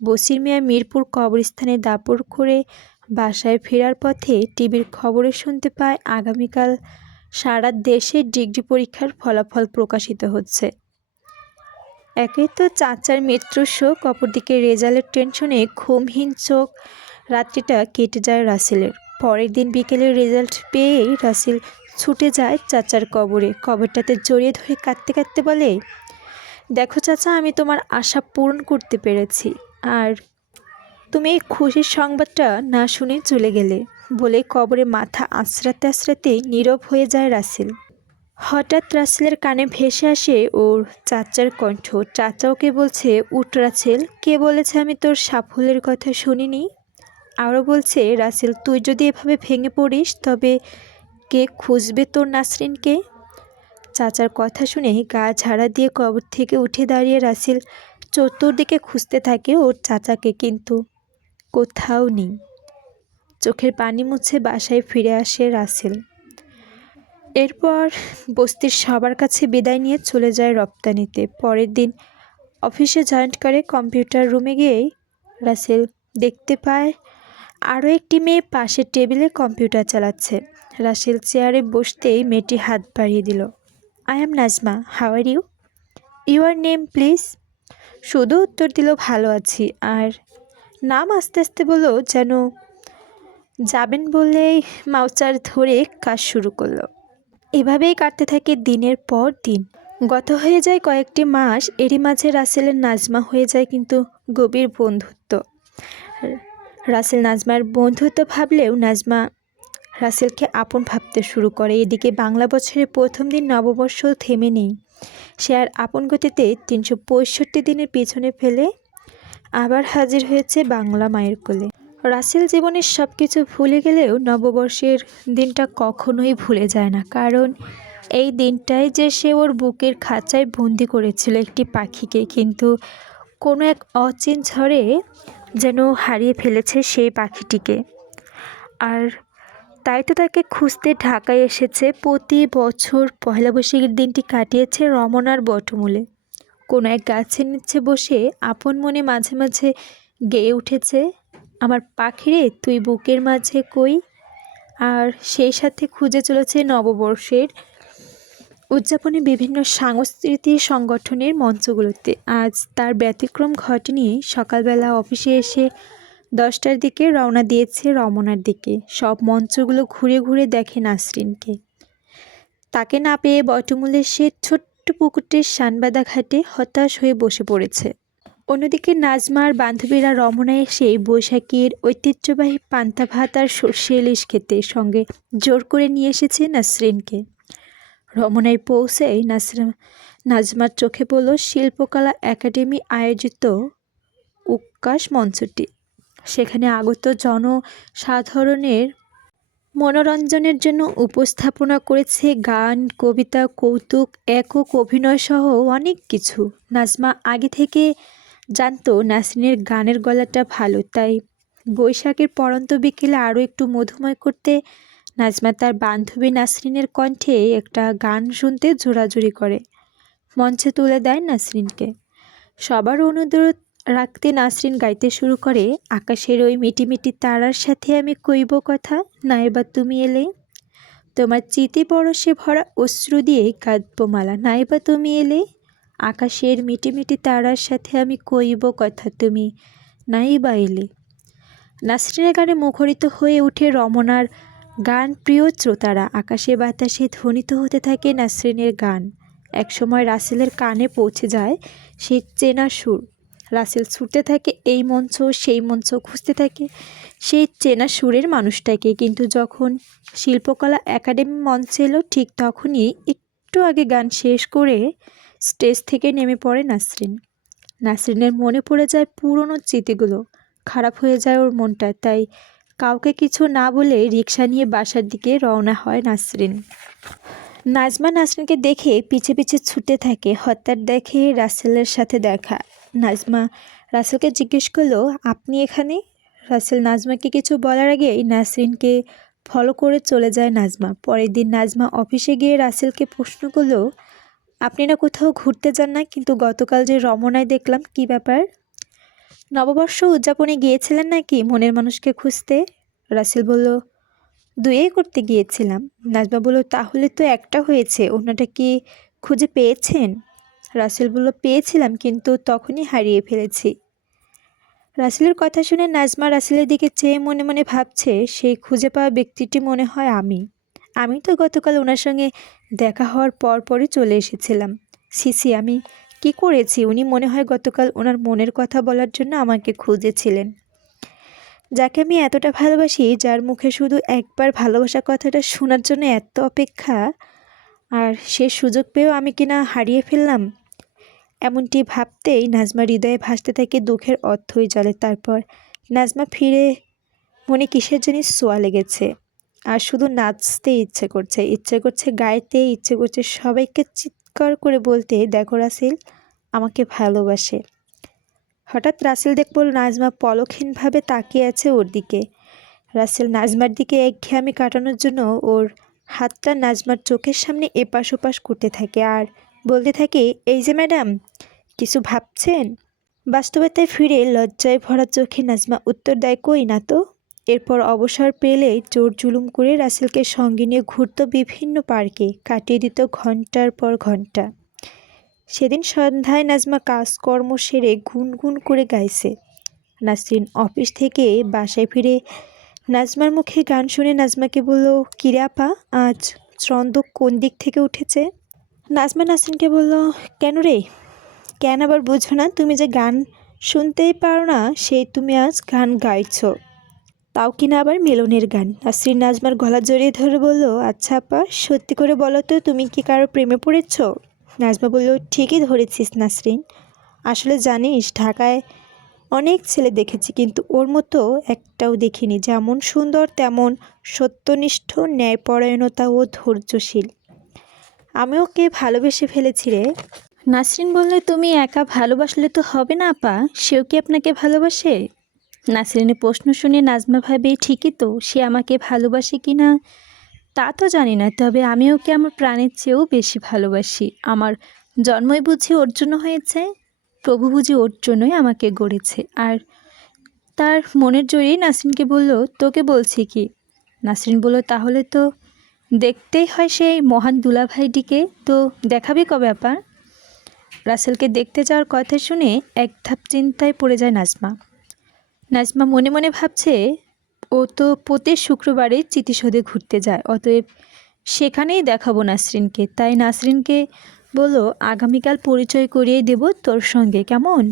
বসির মিয়া মিরপুর কবরস্থানে দাপন করে বাসায় ফেরার পথে টিভির খবরে শুনতে পায় আগামীকাল সারা দেশে ডিগ্রি পরীক্ষার ফলাফল প্রকাশিত হচ্ছে। একেই তো চাচার মৃত্যুর শোক, অপরদিকে রেজাল্টের টেনশনে ঘুমহীন চোখ রাত্রিটা কেটে যায় রাসেলের। পরের দিন বিকেলে রেজাল্ট পেয়েই রাসেল ছুটে যায় চাচার কবরে, কবরটাতে জড়িয়ে ধরে কাঁদতে কাঁদতে বলে, দেখো চাচা, আমি তোমার আশা পূরণ করতে পেরেছি, আর তুমি এই খুশির সংবাদটা না শুনে চলে গেলে। বলে কবরে মাথা আঁচড়াতে আঁচড়াতে নীরব হয়ে যায় রাসেল। হঠাৎ রাসেলের কানে ভেসে আসে ওর চাচার কণ্ঠ। চাচা ওকে বলছে, উঠ রাসেল, কে বলেছে আমি তোর সাফল্যের কথা শুনিনি? আরও বলছে, রাসেল, তুই যদি এভাবে ভেঙে পড়িস তবে কে খুঁজবে তোর নাসরিনকে? চাচার কথা শুনে গা ঝাড়া দিয়ে কবর থেকে উঠে দাঁড়িয়ে রাসেল চতুর্দিকে খুঁজতে থাকে ওর চাচাকে, কিন্তু কোথাও নেই। চোখের পানি মুছে বাসায় ফিরে আসে রাসেল। এরপর বস্তির সবার কাছে বিদায় নিয়ে চলে যায় রপ্তানিতে। পরের দিন অফিসে জয়েন্ট করে কম্পিউটার রুমে গিয়েই রাসেল দেখতে পায় আরও একটি মেয়ে পাশের টেবিলে কম্পিউটার চালাচ্ছে। রাসেল চেয়ারে বসতেই মেয়েটি হাত বাড়িয়ে দিল। I am Najma, how are you? Your name please? শুধু উত্তর দিল, ভালো আছি। আর নাম আস্তে আস্তে বলল যেন যাবেন বললেই মাউচার ধরে কাজ শুরু করলো। এভাবেই কাটতে থাকে দিনের পর দিন। গত হয়ে যায় কয়েকটি মাস। এরই মাঝে রাসেলের নাজমা হয়ে যায় কিন্তু গভীর বন্ধুত্ব। রাসেল নাজমার বন্ধুত্ব ভাবলেও নাজমা রাসেলকে আপন ভাবতে শুরু করে। এদিকে বাংলা বছরের প্রথম দিন নববর্ষ থেমে নেই। সে আর আপন গতিতে 365 দিনের পিছনে ফেলে আবার হাজির হয়েছে বাংলা মায়ের কোলে। রাসেল জীবনের সব কিছু ভুলে গেলেও নববর্ষের দিনটা কখনোই ভুলে যায় না, কারণ এই দিনটাই যে সে ওর বুকের খাঁচায় বন্দি করেছিল একটি পাখিকে, কিন্তু কোনো এক অচিন ঝড়ে যেন হারিয়ে ফেলেছে সেই পাখিটিকে। আর তাই তো তাকে খুঁজতে ঢাকায় এসেছে। প্রতি বছর পয়লা বৈশাখের দিনটি কাটিয়েছে রমনার বটমূলে কোনো এক গাছের নিচে বসে আপন মনে মাঝে মাঝে গেয়ে উঠেছে, আমার পাখিরে তুই বুকের মাঝে কই। আর সেই সাথে খুঁজে চলেছে নববর্ষের উদযাপনে বিভিন্ন সাংস্কৃতিক সংগঠনের মঞ্চগুলোতে। আজ তার ব্যতিক্রম ঘটেনি। সকালবেলা অফিসে এসে 10টার দিকে রওনা দিয়েছে রমনার দিকে। সব মঞ্চগুলো ঘুরে ঘুরে দেখে নাসরিনকে। তাকে না পেয়ে বটমূলের সে ছোট্ট পুকুরটির শানবাঁধা ঘাটে হতাশ হয়ে বসে পড়েছে। অন্যদিকে নাজমার বান্ধবীরা রমনায় এসে বৈশাখীর ঐতিহ্যবাহী পান্তা ভাত আর সর্ষে ইলিশ খেতে সঙ্গে জোর করে নিয়ে এসেছে নাসরিনকে। রমনায় পৌঁছেই নাজমার চোখে পড়ল শিল্পকলা একাডেমি আয়োজিত উৎকর্ষ মঞ্চটি। সেখানে আগত জনসাধারণের মনোরঞ্জনের জন্য উপস্থাপনা করেছে গান, কবিতা, কৌতুক, একক অভিনয় সহ অনেক কিছু। নাজমা আগে থেকে জানতো নাসরিনের গানের গলাটা ভালো, তাই বৈশাখের পড়ন্ত বিকেলে আরও একটু মধুময় করতে নাজমা তার বান্ধবী নাসরিনের কণ্ঠে একটা গান শুনতে জোরাজুরি করে। মঞ্চে তুলে দেয় নাসরিনকে। সবার অনুরোধ রাখতে নাসরিন গাইতে শুরু করে, আকাশের ওই মিটিমিটি তারার সাথে আমি কইব কথা, নাইবা তুমি এলে, তোমার চিতি পরশে ভরা অশ্রু দিয়ে কাঁদব মালা, নাইবা তুমি এলে, আকাশের মিটিমিটি তারার সাথে আমি কইব কথা, তুমি নাইবা এলে। নাসরিনের গানে মুখরিত হয়ে ওঠে রমনার গান প্রিয় শ্রোতারা। আকাশে বাতাসে ধ্বনিত হতে থাকে নাসরিনের গান। একসময় রাসেলের কানে পৌঁছে যায় সেই চেনা সুর। রাসেল ছুটতে থাকে এই মঞ্চ সেই মঞ্চ, খুঁজতে থাকে সেই চেনা সুরের মানুষটাকে। কিন্তু যখন শিল্পকলা একাডেমি মঞ্চে এলো ঠিক তখনই একটু আগে গান শেষ করে স্টেজ থেকে নেমে পড়ে নাসরিন। নাসরিনের মনে পড়ে যায় পুরনো স্মৃতিগুলো। খারাপ হয়ে যায় ওর মনটা। তাই কাউকে কিছু না বলে রিক্সা নিয়ে বাসার দিকে রওনা হয় নাসরিন। নাজমা নাসরিনকে দেখে পিছে পিছে ছুটে থাকে। হঠাৎ দেখে রাসেলের সাথে দেখা। নাজমা রাসেলকে জিজ্ঞেস করলো, আপনি এখানে? রাসেল নাজমাকে কিছু বলার আগেই নাসরিনকে ফলো করে চলে যায় নাজমা। পরের দিন নাজমা অফিসে গিয়ে রাসেলকে প্রশ্ন করলো, আপনি না কোথাও ঘুরতে যান না, কিন্তু গতকাল যে রমনায় দেখলাম, কী ব্যাপার? নববর্ষ উদযাপনে গিয়েছিলেন নাকি মনের মানুষকে খুঁজতে? রাসেল বলল, দুয়েই করতে গিয়েছিলাম। নাজমা বলল, তাহলে তো একটা হয়েছে, অন্যটা কি খুঁজে পেয়েছেন? রাসেল বলল, পেয়েছিলাম কিন্তু তখনই হারিয়ে ফেলেছি। রাসেলের কথা শুনে নাজমা রাসেলের দিকে চেয়ে মনে মনে ভাবছে, সেই খুঁজে পাওয়া ব্যক্তিটি মনে হয় আমি। আমি তো গতকাল ওনার সঙ্গে দেখা হওয়ার পরই চলে এসেছিলাম। সিসি আমি কি করেছি? উনি মনে হয় গতকাল ওনার মনের কথা বলার জন্য আমাকে খুঁজেছিলেন। যাকে আমি এতটা ভালোবাসি, যার মুখে শুধু একবার ভালোবাসা কথাটা শোনার জন্য এত অপেক্ষা, আর সে সুযোগ পেয়েও আমি কিনা হারিয়ে ফেললাম। এমনটি ভাবতেই নাজমা হৃদয়ে ভাসতে থাকে দুঃখের অথই জলে। তারপর নাজমা ফিরে মনে কিসের জানি ছোঁয়া লেগেছে, আর শুধু নাচতে ইচ্ছে করছে গাইতে, ইচ্ছে করছে সবাইকে চিৎকার করে বলতে, দেখো রাসেল আমাকে ভালোবাসে। হঠাৎ রাসেল দেখব নাজমা পলকহীনভাবে তাকিয়ে আছে ওর দিকে। রাসেল নাজমার দিকে একঘেয়েমি কাটানোর জন্য ওর হাতটা নাজমার চোখের সামনে এপাশ ওপাশ করতে থাকে আর বলতে থাকে, এই যে ম্যাডাম, কিছু ভাবছেন? বাস্তবতায় ফিরে লজ্জায় ভরা চোখে নাজমা উত্তর দেয়, কই না তো। এরপর অবসর পেলে জোর জুলুম করে রাসেলকে সঙ্গে নিয়ে ঘুরত বিভিন্ন পার্কে, কাটিয়ে দিত ঘন্টার পর ঘন্টা। সেদিন সন্ধ্যায় নাজমা কাজকর্ম সেরে গুনগুন করে গাইছে। নাসরিন অফিস থেকে বাসায় ফিরে নাজমার মুখে গান শুনে নাজমাকে বলল, কিরে আপা, আজ ছন্দ কোন দিক থেকে উঠেছে? নাজমা নাসরিনকে বলল, কেন রে, কেন আবার বুঝো না? তুমি যে গান শুনতেই পারো না, সেই তুমি আজ গান গাইছো, তাও কিনা আবার মিলনের গান। নাসরিন নাজমার গলা জড়িয়ে ধরে বলল, আচ্ছা আপা, সত্যি করে বলো তো, তুমি কি কারো প্রেমে পড়েছ? নাজমা বলল, ঠিকই ধরেছিস নাসরিন। আসলে জানিস, ঢাকায় অনেক ছেলে দেখেছি, কিন্তু ওর মতো একটাও দেখিনি, যেমন সুন্দর তেমন সত্যনিষ্ঠ, ন্যায়পরায়ণতা ও ধৈর্যশীল। আমি ওকে ভালোবেসে ফেলেছি রে। নাসরিন বলল, তুমি একা ভালোবাসলে তো হবে না আপা, সেও কি আপনাকে ভালোবাসে? নাসরিনের প্রশ্ন শুনে নাজমা ভাবে, ঠিকই তো, সে আমাকে ভালোবাসে কি না তা তো জানি না, তবে আমি ওকে আমার প্রাণের চেয়েও বেশি ভালোবাসি। আমার জন্মই বুঝি ওর জন্য হয়েছে, প্রভু বুঝি ওর জন্যই আমাকে গড়েছে। আর তার মনের জোরেই নাসরিনকে বলল, তোকে বলছি কি? নাসরিন বলল, তাহলে তো দেখতেই হয় সেই মহান দুলাভাইটিকে, তো দেখাবি কবে আপা? রাসেলকে দেখতে যাওয়ার কথা শুনে এক ধাপ চিন্তায় পড়ে যায় নাজমা। নাজমা মনে মনে ভাবছে, ও তো প্রতি শুক্রবারে চিতিসৌধে ঘুরতে যায়, অতএব সেখানেই দেখাবো নাসরিনকে। তাই নাসরিনকে বলল, আগামীকাল পরিচয় করিয়ে দেব তোর সঙ্গে, কেমন?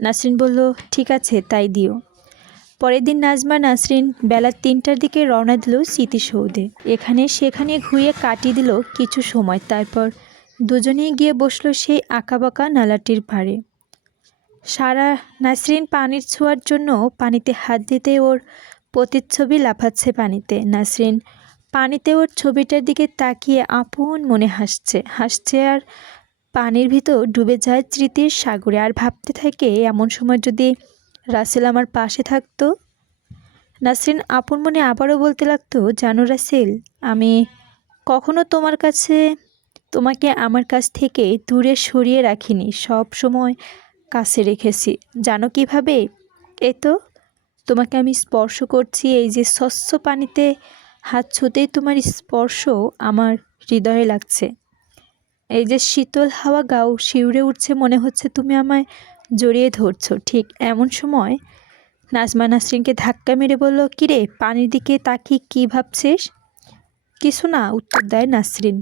নাসরিন বলল, ঠিক আছে, তাই দিও। পরের দিন নাজমা নাসরিন বেলা 3টার দিকে রওনা দিল স্মৃতিসৌধে। এখানে সেখানে ঘুরিয়ে কাটিয়ে দিল কিছু সময়। তারপর দুজনেই গিয়ে বসলো সেই আঁকাবাঁকা নালাটির পাড়ে। নাসরিন পানির ছোঁয়ার জন্য পানিতে হাত দিতে ওর প্রতিচ্ছবি লাফাচ্ছে পানিতে। নাসরিন পানিতে ওর ছবিটার দিকে তাকিয়ে আপন মনে হাসছে আর পানির ভিতর ডুবে যায় স্মৃতির সাগরে। আর ভাবতে থাকে, এমন সময় যদি রাসেল আমার পাশে থাকতো। নাসরিন আপন মনে আবারও বলতে লাগতো, জানো রাসেল, আমি কখনো তোমাকে আমার কাছ থেকে দূরে সরিয়ে রাখিনি, সব সময় কাছে রেখেছি। জানো কিভাবে? এই তো, তোমাকে আমি স্পর্শ করছি, এই যে স্বচ্ছ পানিতে হাত ছুঁতেই তোমার স্পর্শ আমার হৃদয়ে লাগছে। এই যে শীতল হাওয়া গাও শিউরে উঠছে, মনে হচ্ছে তুমি আমায় জড়িয়ে ধরছো। ঠিক এমন সময় নাজমা নাসরিনকে ধাক্কা মেরে বলল, কিরে, পানির দিকে তাকিয়ে কী ভাবছিস? কিছু না, উত্তর দেয় নাসরিন।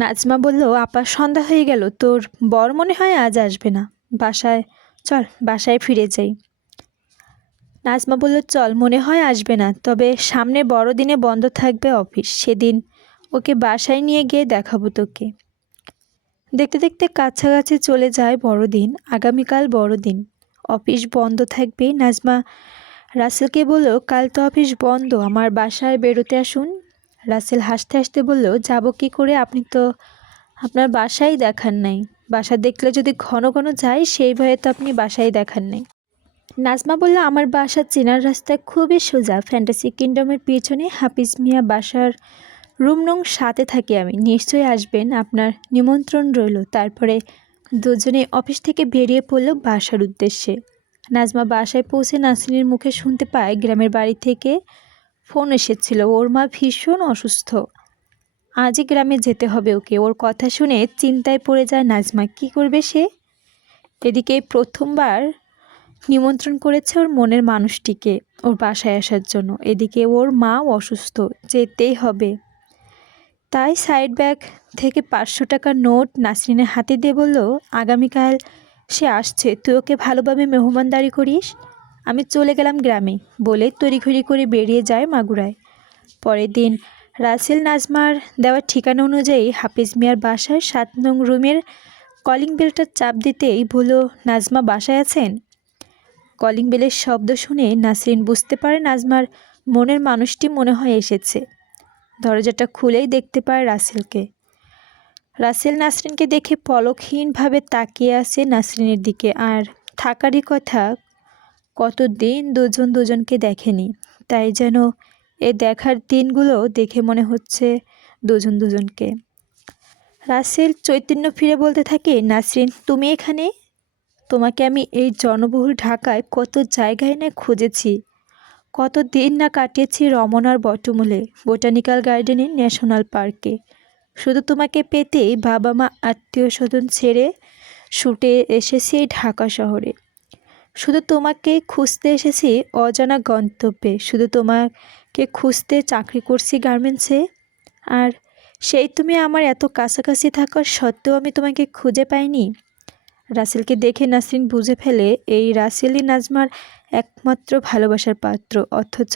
নাজমা বলল, আপা, সন্ধ্যা হয়ে গেল, তোর বর মনে হয় আজ আসবে না। চল বাসায় ফিরে যাই। নাজমা বলল, চল, মনে হয় আসবে না, তবে সামনে বড়দিনে বন্ধ থাকবে অফিস, সেদিন ওকে বাসায় নিয়ে গিয়ে দেখাবো তোকে। দেখতে দেখতে কাছাকাছি চলে যায় বড়দিন। আগামীকাল বড়দিন, অফিস বন্ধ থাকবে। নাজমা রাসেলকে বলল, কাল তো অফিস বন্ধ, আমার বাসায় বেরোতে আসুন। রাসেল হাসতে হাসতে বলল, যাব কি করে, আপনি তো আপনার বাসায় দেখান নাই। বাসা দেখলে যদি ঘন ঘন যাই, সেই ভয়ে তো আপনি বাসায় দেখান নাই। নাজমা বলল, আমার বাসা চেনার রাস্তা খুবই সোজা, ফ্যান্টাসি কিংডমের পিছনে হাফিজ মিয়া বাসার রুম নং 7-এ থাকি আমি, নিশ্চয়ই আসবেন, আপনার নিমন্ত্রণ রইল। তারপরে দুজনে অফিস থেকে বেরিয়ে পড়ল বাসার উদ্দেশ্যে। নাজমা বাসায় পৌঁছে নাসরিনের মুখে শুনতে পায় গ্রামের বাড়ি থেকে ফোন এসেছিল, ওর মা ভীষণ অসুস্থ, আজই গ্রামে যেতে হবে ওকে। ওর কথা শুনে চিন্তায় পড়ে যায় নাজমা, কী করবে সে? এদিকে প্রথমবার নিমন্ত্রণ করেছে ওর মনের মানুষটিকে ওর বাসায় আসার জন্য। এদিকে ওর মাও অসুস্থ, যেতেই হবে। তাই সাইড ব্যাগ থেকে 500 টাকার নোট নাসরিনের হাতে দিয়ে বলল, আগামীকাল সে আসছে, তুই ওকে ভালোভাবে মেহমানদারি করিস। আমি চলে গেলাম গ্রামে বলে তড়িঘড়ি করে বেরিয়ে যায় মাগুরায়। পরের দিন রাসেল নাজমার দেওয়া ঠিকানা অনুযায়ী হাফিজ মিয়ার বাসার 7 নং রুমের কলিং বেলটা চাপ দিতেই বলল, নাজমা বাসায় আছেন? কলিং বেলের শব্দ শুনে নাসরিন বুঝতে পারে নাজমার মনের মানুষটি মনে হয় এসেছে। দরজাটা খুলেই দেখতে পায় রাসেলকে। রাসেল নাসরিনকে দেখে পলকহীনভাবে তাকিয়ে আছে নাসরিনের দিকে। আর থাকারই কথা, কতদিন দুজন দুজনকে দেখেনি, তাই যেন এই দেখার দিনগুলো দেখে মনে হচ্ছে দুজন দুজনকে। রাসেল চৈতন্য ফিরে বলতে থাকে, নাসরিন তুমি এখানে? তোমাকে আমি এই জনবহুল ঢাকায় কত জায়গায় না খুঁজেছি, কত দিন না কাটিয়েছি রমনার বটমূলে, বোটানিক্যাল গার্ডেনে, ন্যাশনাল পার্কে। শুধু তোমাকে পেতেই বাবা মা আত্মীয় স্বজন ছেড়ে ছুটে এসেছি এই ঢাকা শহরে। শুধু তোমাকে খুঁজতে এসেছি অজানা গন্তব্যে। শুধু তোমাকে খুঁজতে চাকরি করছি গার্মেন্টসে। আর সেই তুমি আমার এত কাছাকাছি থাকার সত্ত্বেও আমি তোমাকে খুঁজে পাইনি। রাসেলকে দেখে নাসরিন বুঝে ফেলে এই রাসেলই নাজমার একমাত্র ভালোবাসার পাত্র। অথচ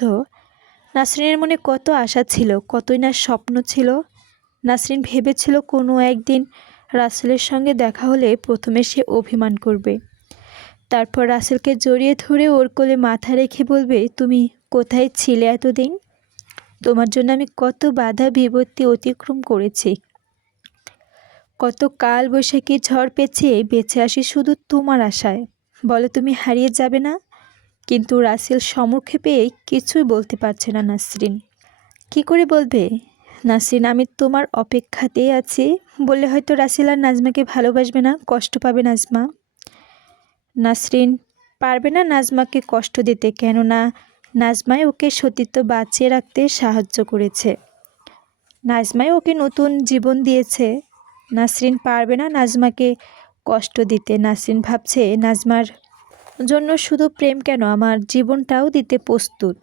নাসরিনের মনে কত আশা ছিল, কতই না স্বপ্ন ছিল। নাসরিন ভেবেছিল কোনো একদিন রাসেলের সঙ্গে দেখা হলে প্রথমে সে অভিমান করবে, তারপর রাসেলকে জড়িয়ে ধরে ওর কোলে মাথা রেখে বলবে, তুমি কোথায় ছিলে এতদিন? তোমার জন্য আমি কত বাধা বিপত্তি অতিক্রম করেছি, কত কাল বৈশাখী ঝড় পেঁচিয়ে বেঁচে আসি শুধু তোমার আশায়। বলো তুমি হারিয়ে যাবে না? কিন্তু রাসেল সমক্ষে পেয়ে কিছুই বলতে পারছে না নাসরিন। কি করে বলবে? নাসরিন আমি তোমার অপেক্ষাতেই আছি বললে হয়তো রাসেল আর নাজমাকে ভালোবাসবে না, কষ্ট পাবে নাজমা। নাসরিন পারবে না নাজমাকে কষ্ট দিতে, কেননা নাজমাই ওকে সতীত্ব বাঁচিয়ে রাখতে সাহায্য করেছে, নাজমাই ওকে নতুন জীবন দিয়েছে। নাসরিন পারবে না নাজমাকে কষ্ট দিতে। নাসরিন ভাবছে নাজমার জন্য শুধু প্রেম কেন, আমার জীবনটাও দিতে প্রস্তুত।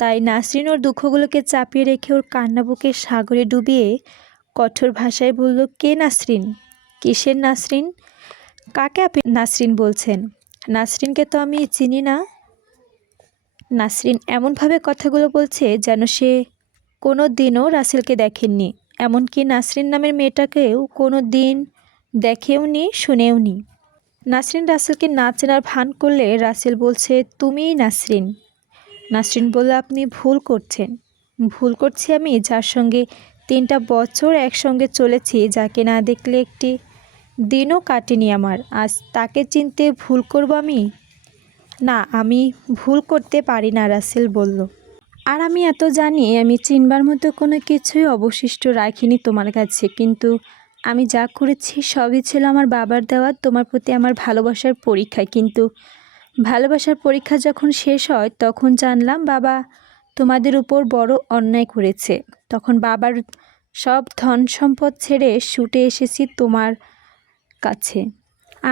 তাই নাসরিন ওর দুঃখগুলোকে চাপিয়ে রেখে ওর কান্না বুকে সাগরে ডুবিয়ে কঠোর ভাষায় বলল, কে নাসরিন? কিসের নাসরিন? কাকে আপনি নাসরিন বলছেন? নাসরিনকে তো আমি চিনি না। নাসরিন এমনভাবে কথাগুলো বলছে যেন সে কোনো দিনও রাসেলকে দেখেননি, এমনকি নাসরিন নামের মেয়েটাকেও কোনো দিন দেখেওনি, শুনেওনি। নাসরিন রাসেলকে না চেনার ভান করলে রাসেল বলছে, তুমিই নাসরিন। নাসরিন বলল, আপনি ভুল করছেন। ভুল করছি আমি, যার সঙ্গে 3টা বছর একসঙ্গে চলেছি, যাকে না দেখলে একটি দিনও কাটেনি আমার, আজ তাকে চিনতে ভুল করব আমি? না, আমি ভুল করতে পারি না, রাসেল বলল। আর আমি এত জানি, আমি চিনবার মতো কোনো কিছুই অবশিষ্ট রাখিনি তোমার কাছে, কিন্তু আমি যা করেছি সবই ছিল আমার বাবার দেওয়া তোমার প্রতি আমার ভালোবাসার পরীক্ষা। কিন্তু ভালোবাসার পরীক্ষা যখন শেষ হয় তখন জানলাম বাবা তোমাদের উপর বড় অন্যায় করেছে। তখন বাবার সব ধন সম্পদ ছেড়ে ছুটে এসেছি তোমার কাছে।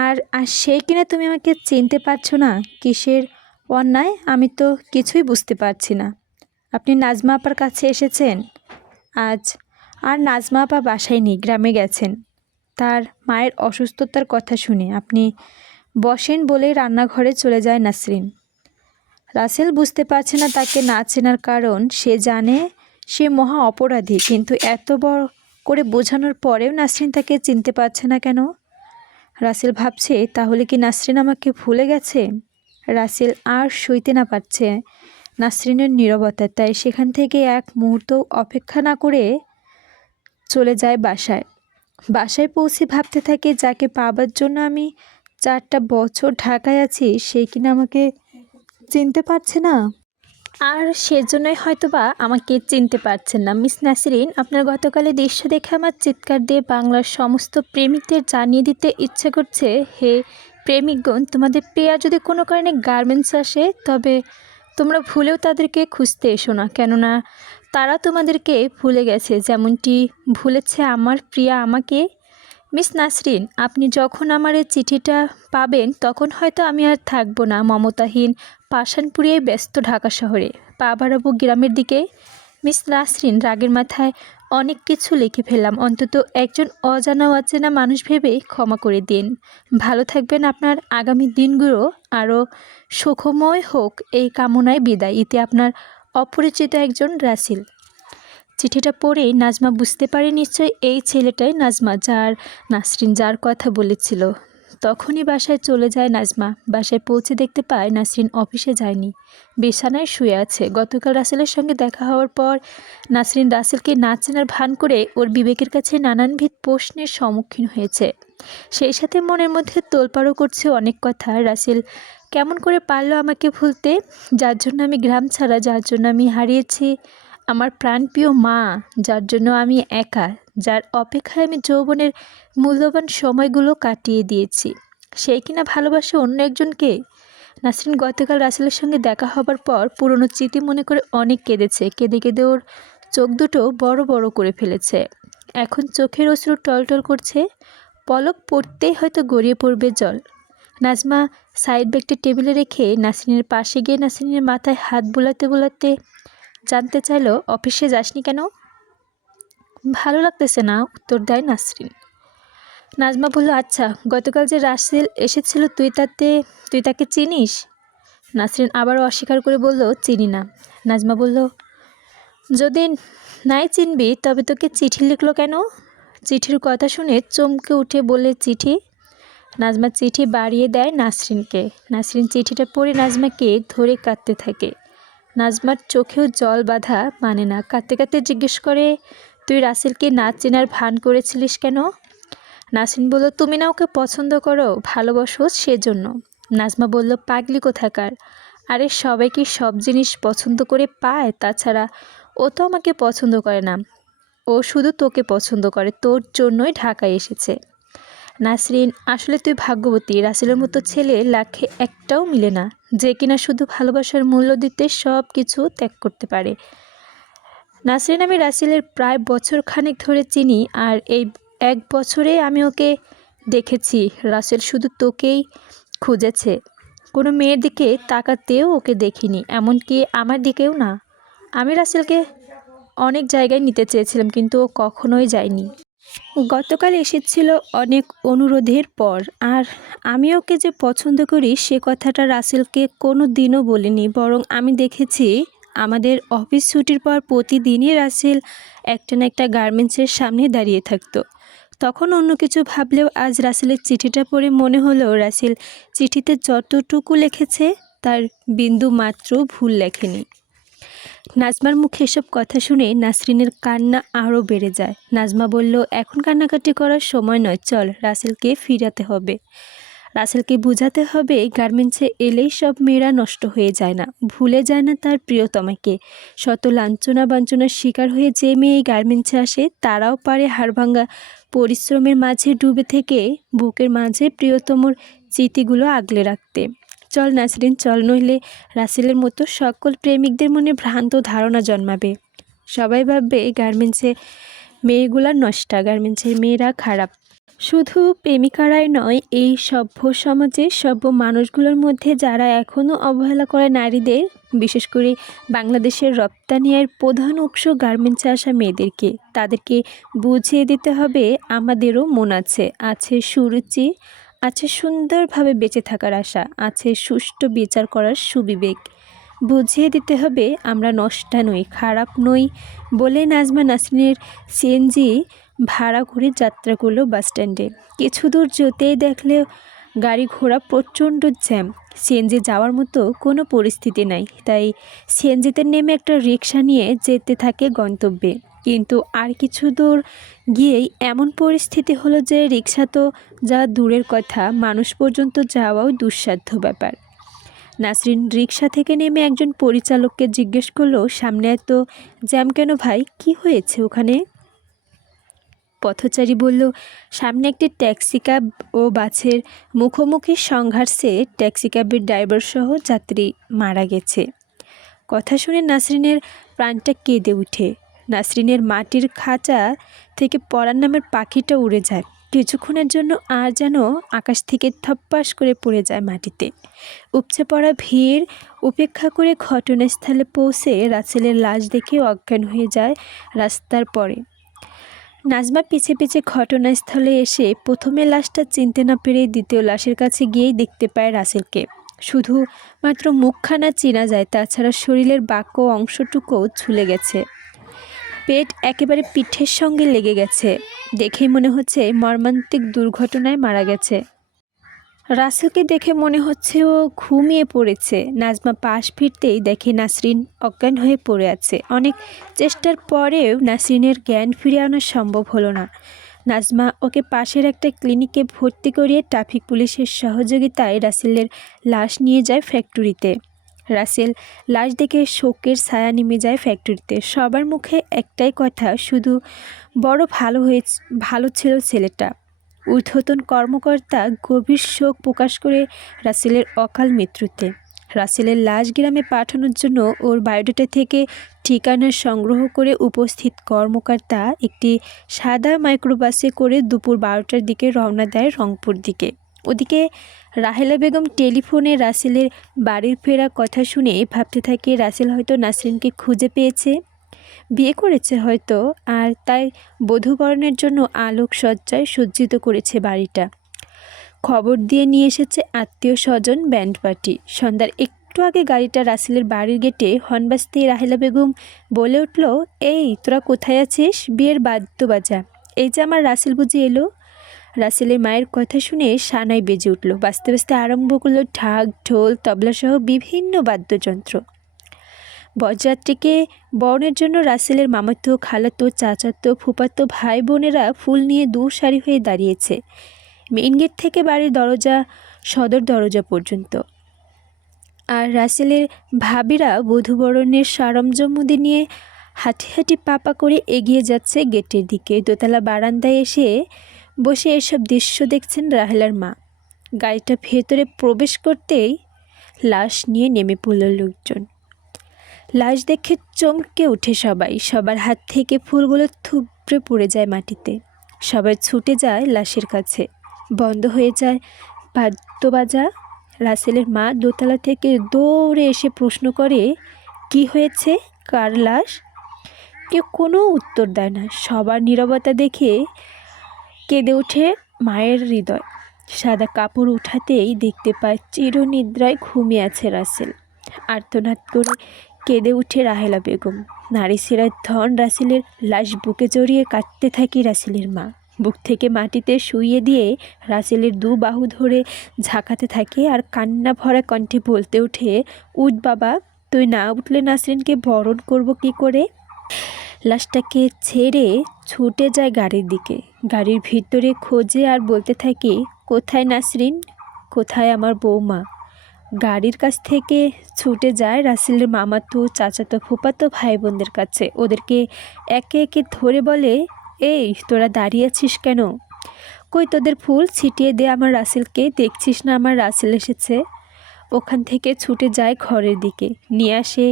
আর আর সেই কিনা তুমি আমাকে চিনতে পারছো না? কিসের অন্যায় আমি তো কিছুই বুঝতে পারছি না। আপনি নাজমা আপার কাছে এসেছেন আজ, আর নাজমা আপা বাসায় নেই, গ্রামে গেছেন তার মায়ের অসুস্থতার কথা শুনে। আপনি বসেন বলেই রান্নাঘরে চলে যায় নাসরিন। রাসেল বুঝতে পারছে না তাকে না চেনার কারণ। সে জানে সে মহা অপরাধী, কিন্তু এত বড় করে বোঝানোর পরেও নাসরিন তাকে চিনতে পারছে না কেন? রাসেল ভাবছে, তাহলে কি নাসরিন আমাকে ভুলে গেছে? রাসেল আর সইতে না পারছে নাসরিনের নীরবতা, তাই সেখান থেকে এক মুহূর্ত অপেক্ষা না করে চলে যায় বাসায়। বাসায় পৌঁছে ভাবতে থাকে, যাকে পাবার জন্য আমি 4টা বছর ঢাকায় আছি সে কিনা আমাকে চিনতে পারছে না। আর সেজন্যই হয়তোবা আমাকে চিনতে পারছেন না। মিস নাসরিন, আপনার গতকালের দৃশ্য দেখে আমার চিৎকার দিয়ে বাংলার সমস্ত প্রেমিকদের জানিয়ে দিতে ইচ্ছে করছে, হে প্রেমিকগণ, তোমাদের প্রিয়া যদি কোনো কারণে গার্মেন্টস আসে তবে তোমরা ভুলেও তাদেরকে খুঁজতে এসো না, কেননা তারা তোমাদেরকে ভুলে গেছে, যেমনটি ভুলেছে আমার প্রিয়া আমাকে। মিস নাসরিন, আপনি যখন আমার এই চিঠিটা পাবেন তখন হয়তো আমি আর থাকবো না মমতাহীন পাষাণপুরে ব্যস্ত ঢাকা শহরে, পা বাড়াবো গ্রামের দিকে। মিস নাসরিন, রাগের মাথায় অনেক কিছু লিখে ফেললাম, অন্তত একজন অজানা অচেনা মানুষ ভেবে ক্ষমা করে দিন। ভালো থাকবেন, আপনার আগামী দিনগুলো আরও সুখময় হোক এই কামনায় বিদায়। এতে আপনার অপরিচিত একজন রাসেল। চিঠিটা পড়েই নাজমা বুঝতে পারে নিশ্চয়ই এই ছেলেটাই নাসরিন যার কথা বলেছিল। তখনই বাসায় চলে যায় নাজমা। বাসায় পৌঁছে দেখতে পায় নাসরিন অফিসে যায়নি, বিছানায় শুয়ে আছে। গতকাল রাসেলের সঙ্গে দেখা হওয়ার পর নাসরিন রাসেলকে না চেনার ভান করে ওর বিবেকের কাছে নানানবিধ প্রশ্নের সম্মুখীন হয়েছে। সেই সাথে মনের মধ্যে তোলপাড়ও করছে অনেক কথা। রাসেল কেমন করে পারলো আমাকে ভুলতে, যার জন্য আমি গ্রাম ছাড়া, যার জন্য আমি হারিয়েছি আমার প্রাণপ্রিয় মা, যার জন্য আমি একা, যার অপেক্ষায় আমি যৌবনের মূল্যবান সময়গুলো কাটিয়ে দিয়েছি, সেই কিনা ভালোবাসে অন্য একজনকে। নাসরিন গতকাল রাসেলের সঙ্গে দেখা হবার পর পুরনো স্মৃতি মনে করে অনেক কেঁদেছে। কেঁদে কেঁদে ওর চোখ দুটো বড় বড় করে ফেলেছে। এখন চোখের অশ্রু টলটল করছে, পলক পড়তেই হয়তো গড়িয়ে পড়বে জল। নাজমা সাইড ব্যাগটা টেবিলে রেখে নাসরিনের পাশে গিয়ে নাসরিনের মাথায় হাত বুলাতে বুলাতে জানতে চাইলো, অফিসে যাসনি কেন? ভালো লাগতেছে না, উত্তর দেয় নাসরিন। নাজমা বলল, আচ্ছা, গতকাল যে রাসেল এসেছিল তুই তাকে চিনিস? নাসরিন আবারও অস্বীকার করে বলল, চিনি না। নাজমা বলল, যদি নাই চিনবি তবে তোকে চিঠি লিখলো কেন? চিঠির কথা শুনে চমকে উঠে বলে, চিঠি? নাজমা চিঠি বাড়িয়ে দেয় নাসরিনকে। নাসরিন চিঠিটা পড়ে নাজমাকে ধরে কাঁদতে থাকে। নাজমার চোখেও জল বাঁধা মানে না। কাঁদতে কাঁদতে জিজ্ঞেস করে, তুই রাসেলকে না চেনার ভান করেছিলিস কেন? নাসরিন বলল, তুমি না ওকে পছন্দ করো, ভালোবাসো সেজন্য। নাজমা বলল, পাগলি কোথাকার, আরে সবাই কি সব জিনিস পছন্দ করে পায়? তাছাড়া ও তো আমাকে পছন্দ করে না, ও শুধু তোকে পছন্দ করে, তোর জন্যই ঢাকায় এসেছে। নাসরিন, আসলে তুই ভাগ্যবতী, রাসেলের মতো ছেলে লাখে একটাও মিলে না, যে কিনা শুধু ভালোবাসার মূল্য দিতে সব কিছু ত্যাগ করতে পারে। নাসরিন, আমি রাসেলের প্রায় বছর খানেক ধরে চিনি, আর এই 1 বছরে আমি ওকে দেখেছি। রাসেল শুধু তোকেই খুঁজেছে, কোনো মেয়ের দিকে তাকাতেও ওকে দেখিনি, এমনকি আমার দিকেও না। আমি রাসেলকে অনেক জায়গায় নিতে চেয়েছিলাম, কিন্তু ও কখনোই যায়নি। গতকাল এসেছিল অনেক অনুরোধের পর, আর আমি ওকে যে পছন্দ করি সে কথাটা রাসেলকে কোনো দিনও বলিনি। বরং আমি দেখেছি আমাদের অফিস ছুটির পর প্রতিদিনই রাসেল একটা না একটা গার্মেন্টসের সামনে দাঁড়িয়ে থাকতো। তখন অন্য কিছু ভাবলেও আজ রাসেলের চিঠিটা পড়ে মনে হলো রাসেল চিঠিতে যতটুকু লিখেছে তার বিন্দু মাত্র ভুল লেখেনি। নাজমার মুখে এসব কথা শুনে নাসরিনের কান্না আরও বেড়ে যায়। নাজমা বলল, এখন কান্নাকাটি করার সময় নয়, চল, রাসেলকে ফিরাতে হবে। রাসেলকে বোঝাতে হবে গার্মেন্টসে এলেই সব মেয়েরা নষ্ট হয়ে যায় না, ভুলে যায় না তার প্রিয়তমাকে। শত লাঞ্ছনা বাঞ্ছনার শিকার হয়ে যে মেয়ে এই গার্মেন্টসে আসে তারাও পারে হাড়ভাঙ্গা পরিশ্রমের মাঝে ডুবে থেকে বুকের মাঝে প্রিয়তমর স্মৃতিগুলো আগলে রাখতে। চল নাসরিন, চল, নইলে রাসেলের মতো সকল প্রেমিকদের মনে ভ্রান্ত ধারণা জন্মাবে। সবাই ভাববে গার্মেন্টসে মেয়েগুলা নষ্টা, গার্মেন্টসের মেয়েরা খারাপ। শুধু প্রেমিকারাই নয়, এই সভ্য সমাজে সভ্য মানুষগুলোর মধ্যে যারা এখনও অবহেলা করে নারীদের, বিশেষ করে বাংলাদেশের রপ্তানি আয়ের প্রধান উৎস গার্মেন্টসে আসা মেয়েদেরকে, তাদেরকে বুঝিয়ে দিতে হবে আমাদেরও মন আছে, আছে সুরুচি, আছে সুন্দরভাবে বেঁচে থাকার আশা, আছে সুষ্ঠু বিচার করার সুবিবেক। বুঝিয়ে দিতে হবে আমরা নষ্টা নই, খারাপ নই। বলে নাজমা নাসরিনের সিএনজি ভাড়া করে যাত্রা করলো বাসস্ট্যান্ডে। কিছু দূর যেতেই দেখলে গাড়ি ঘোড়া প্রচণ্ড জ্যাম, সিএনজি যাওয়ার মতো কোনো পরিস্থিতি নাই। তাই সিএনজিতে নেমে একটা রিক্সা নিয়ে যেতে থাকে গন্তব্যে। কিন্তু আর কিছু দূর গিয়েই এমন পরিস্থিতি হলো যে রিক্সা তো যা দূরের কথা, মানুষ পর্যন্ত যাওয়াও দুঃসাধ্য ব্যাপার। নাসরিন রিক্সা থেকে নেমে একজন পরিচালককে জিজ্ঞেস করলো, সামনে এত জ্যাম কেন ভাই, কি হয়েছে ওখানে? পথচারী বলল, সামনে একটি ট্যাক্সি ক্যাব ও বাসের মুখোমুখি সংঘর্ষে ট্যাক্সি ক্যাবের ড্রাইভার সহ যাত্রী মারা গেছে। কথা শুনে নাসরিনের প্রাণটা কেঁদে ওঠে। নাসরিনের মাটির খাঁচা থেকে পরাণ নামের পাখিটা উড়ে যায়। কিছুক্ষণের জন্য আর যেন আকাশ থেকে থপ্পাস করে পড়ে যায় মাটিতে। উপচে পড়া ভিড় উপেক্ষা করে ঘটনাস্থলে পৌঁছে রাসেলের লাশ দেখে অজ্ঞান হয়ে যায় রাস্তার পরে। নাজমা পিছে পিছে ঘটনাস্থলে এসে প্রথমে লাশটা চিনতে না পেরে দ্বিতীয় লাশের কাছে গিয়েই দেখতে পায় রাসেলকে। শুধু মাত্র মুখখানা চেনা যায়, তাছাড়া শরীরের বাক্য অংশটুকুও ঝুলে গেছে। পেট একেবারে পিঠের সঙ্গে লেগে গেছে। দেখেই মনে হচ্ছে মর্মান্তিক দুর্ঘটনায় মারা গেছে। রাসেলকে দেখে মনে হচ্ছে ও ঘুমিয়ে পড়েছে। নাজমা পাশ ফিরতেই দেখে নাসরিন অজ্ঞান হয়ে পড়ে আছে। অনেক চেষ্টার পরেও নাসরিনের জ্ঞান ফিরিয়ে আনা সম্ভব হলো না। নাজমা ওকে পাশের একটা ক্লিনিকে ভর্তি করিয়ে ট্রাফিক পুলিশের সহযোগিতায় রাসেলের লাশ নিয়ে যায় ফ্যাক্টরিতে। রাসেল লাশ দেখে শোকের ছায়া নেমে যায় ফ্যাক্টরিতে। সবার মুখে একটাই কথা, শুধু বড় ভালো ছিল ছেলেটা। ঊর্ধ্বতন কর্মকর্তা গভীর শোক প্রকাশ করে রাসেলের অকাল মৃত্যুতে। রাসেলের লাশ গ্রামে পাঠানোর জন্য ওর বায়োডাটা থেকে ঠিকানা সংগ্রহ করে উপস্থিত কর্মকর্তা একটি সাদা মাইক্রোবাসে করে দুপুর 12টার দিকে রওনা দেয় রংপুর দিকে। ওদিকে রাহেলা বেগম টেলিফোনে রাসেলের বাড়ির ফেরা কথা শুনে ভাবতে থাকে রাসেল হয়তো নাসরিনকে খুঁজে পেয়েছে, বিয়ে করেছে হয়তো, আর তাই বধূবরণের জন্য আলোকসজ্জায় সজ্জিত করেছে বাড়িটা। খবর দিয়ে নিয়ে এসেছে আত্মীয় স্বজন, ব্যান্ড পার্টি। সন্ধ্যার একটু আগে গাড়িটা রাসেলের বাড়ির গেটে হর্ন বাজতেই রাহেলা বেগম বলে উঠল, এই তোরা কোথায় আছিস? বিয়ের বাদ্য বাজা। এই যে আমার রাসেল বুঝি এলো। রাসেলের মায়ের কথা শুনে সানাই বেজে উঠল। বাজতে বাজতে আরম্ভ করলো ঢাক, ঢোল, তবলাসহ বিভিন্ন বাদ্যযন্ত্র। বরযাত্রীকে বরণের জন্য রাসেলের মামাতো, খালাতো, চাচাতো, ফুপাতো ভাই বোনেরা ফুল নিয়ে দু সারি হয়ে দাঁড়িয়েছে মেইন গেট থেকে বাড়ির দরজা, সদর দরজা পর্যন্ত। আর রাসেলের ভাবিরা বধূবরণের সরঞ্জামাদি নিয়ে হাঁটি হাঁটি পাপা করে এগিয়ে যাচ্ছে গেটের দিকে। দোতলা বারান্দায় এসে বসে এসব দৃশ্য দেখছেন রাহেলার মা। গাড়িটা ভেতরে প্রবেশ করতেই লাশ নিয়ে নেমে পড়ল লোকজন। লাশ দেখে চমকে ওঠে সবাই। সবার হাত থেকে ফুলগুলো থুবড়ে পড়ে যায় মাটিতে। সবাই ছুটে যায় লাশের কাছে। বন্ধ হয়ে যায় বাদ্য বাজা। রাসেলের মা দোতলা থেকে দৌড়ে এসে প্রশ্ন করে, কি হয়েছে? কার লাশ? কেউ কোনো উত্তর দেয় না। সবার নীরবতা দেখে কেঁদে ওঠে মায়ের হৃদয়। সাদা কাপড় উঠাতেই দেখতে পায় চিরনিদ্রায় ঘুমিয়ে আছে রাসেল। আর্তনাদ করে কেঁদে উঠে রাহেলা বেগম। নারী সেরার ধন রাসেলের লাশ বুকে জড়িয়ে কাঁদতে থাকে রাসেলের মা। বুক থেকে মাটিতে শুইয়ে দিয়ে রাসেলের দু বাহু ধরে ঝাঁকাতে থাকে আর কান্না ভরা কণ্ঠে বলতে ওঠে, উঠ বাবা, তুই না উঠলে নাসরিনকে বরণ করব কি করে? লাশটাকে ছেড়ে ছুটে যায় গাড়ির দিকে। গাড়ির ভিতরে খোঁজে আর বলতে থাকে, কোথায় নাসরিন, কোথায় আমার বৌমা? গাড়ির কাছ থেকে ছুটে যায় রাসেলের মামাতো, চাচাতো, ফুপাতো ভাই বোনদের কাছে। ওদেরকে একে একে ধরে বলে, এই তোরা দাঁড়িয়ে আছিস কেন? কই তোদের ফুল ছিটিয়ে দে আমার রাসেলকে, দেখছিস না আমার রাসেল এসেছে? ওখান থেকে ছুটে যায় ঘরের দিকে। নিয়ে আসে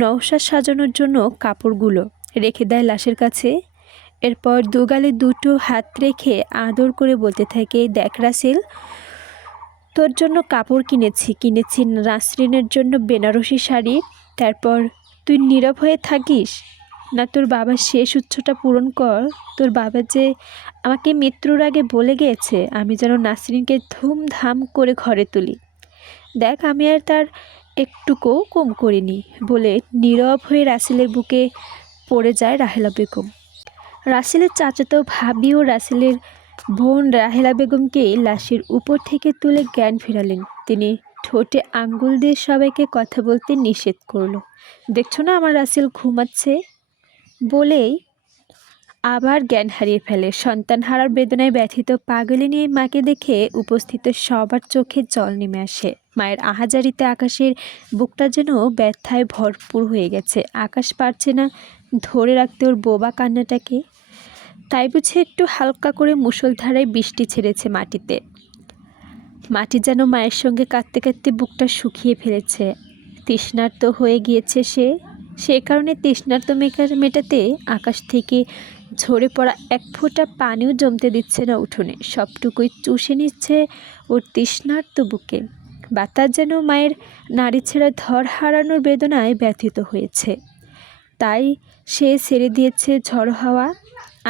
নওশাদ সাজানোর জন্য কাপড়গুলো, রেখে দেয় লাশের কাছে। এরপর দুগালে দুটো হাত রেখে আদর করে বলতে থাকে, দেখ রাসেল, তোর জন্য কাপড় কিনেছি নাসরিনের জন্য বেনারসি শাড়ি। তারপর তুই নীরব হয়ে থাকিস না, তোর বাবার শেষ উচ্চটা পূরণ কর। তোর বাবা যে আমাকে মৃত্যুর আগে বলে গিয়েছে আমি যেন নাসরিনকে ধুমধাম করে ঘরে তুলি। দেখ আমি আর তার একটুকুও কম করিনি। বলে নীরব হয়ে রাসেলের বুকে পড়ে যায় রাহেলা বেগম। রাসেলের চাচাতো ভাবি ও রাসেলের বোন রাহেলা বেগমকে লাশের উপর থেকে তুলে জ্ঞান ফেরালেন। তিনি ঠোঁটে আঙ্গুল দিয়ে সবাইকে কথা বলতে নিষেধ করলো। দেখছো না আমার রাসেল ঘুমাচ্ছে? বলেই আবার জ্ঞান হারিয়ে ফেলে। সন্তান হারার বেদনায় ব্যথিত পাগলিনী এই মাকে দেখে উপস্থিত সবার চোখে জল নেমে আসে। মায়ের আহাজারিতে আকাশের বুকটা যেন ব্যথায় ভরপুর হয়ে গেছে। আকাশ পারছে না ধরে রাখতে ওর বোবা কান্নাটাকে। তাই বুঝে একটু হালকা করে মুষলধারায় বৃষ্টি ছেড়েছে মাটিতে। মাটি যেন মায়ের সঙ্গে কাঁদতে কাঁদতে বুকটা শুকিয়ে ফেলেছে। তৃষ্ণার্ত হয়ে গিয়েছে সে কারণে তৃষ্ণার্ত মেটাতে আকাশ থেকে ঝরে পড়া এক ফোঁটা পানিও জমতে দিচ্ছে না উঠোনে, সবটুকুই চুষে নিচ্ছে ওর তৃষ্ণার্ত বুকে। বাতাস যেন মায়ের নাড়ি ছেঁড়া ধর হারানোর বেদনায় ব্যথিত হয়েছে, তাই সে ছেড়ে দিয়েছে ঝড়ো হাওয়া।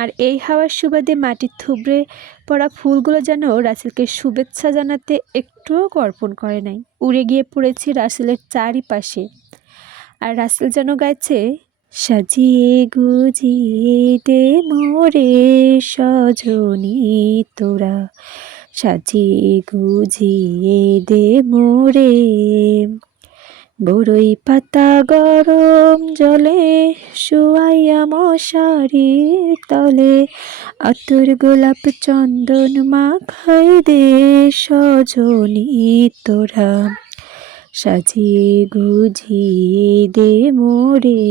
আর এই হাওয়ার সুবাদে মাটির থুবড়ে পড়া ফুলগুলো যেন রাসেলকে শুভেচ্ছা জানাতে একটুও কর্পণ করে নাই, উড়ে গিয়ে পড়েছে রাসেলের চারিপাশে। আর রাসেল যেন গাইছে, সাজিয়ে গুজিয়ে দে মোরে সজনী তোরা, সাজিয়ে গুজিয়ে দে মোরে। বড়ই পাতা গরম জলে শুয়াইয়া মশারির তলে, আতর গোলাপ চন্দন মাখাই দে সজনী তোরা, সাজিয়ে গুজিয়ে দে মোরে।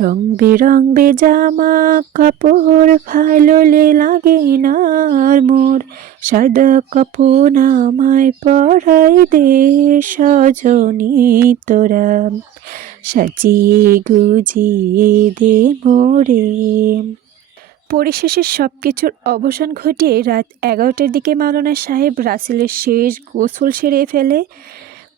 রং বেরং জামা কাপড় ভালোলে লাগে না আর মোর, সাদা কাপড় আমায় পরাই দে সজনী তোরা, সাজিয়ে গুজিয়ে দে মোরে। পরিশেষে সব কিছুর অবসান ঘটিয়ে রাত 11টার দিকে মাওলানা সাহেব রাসেলের শেষ গোসল সেরে ফেলে।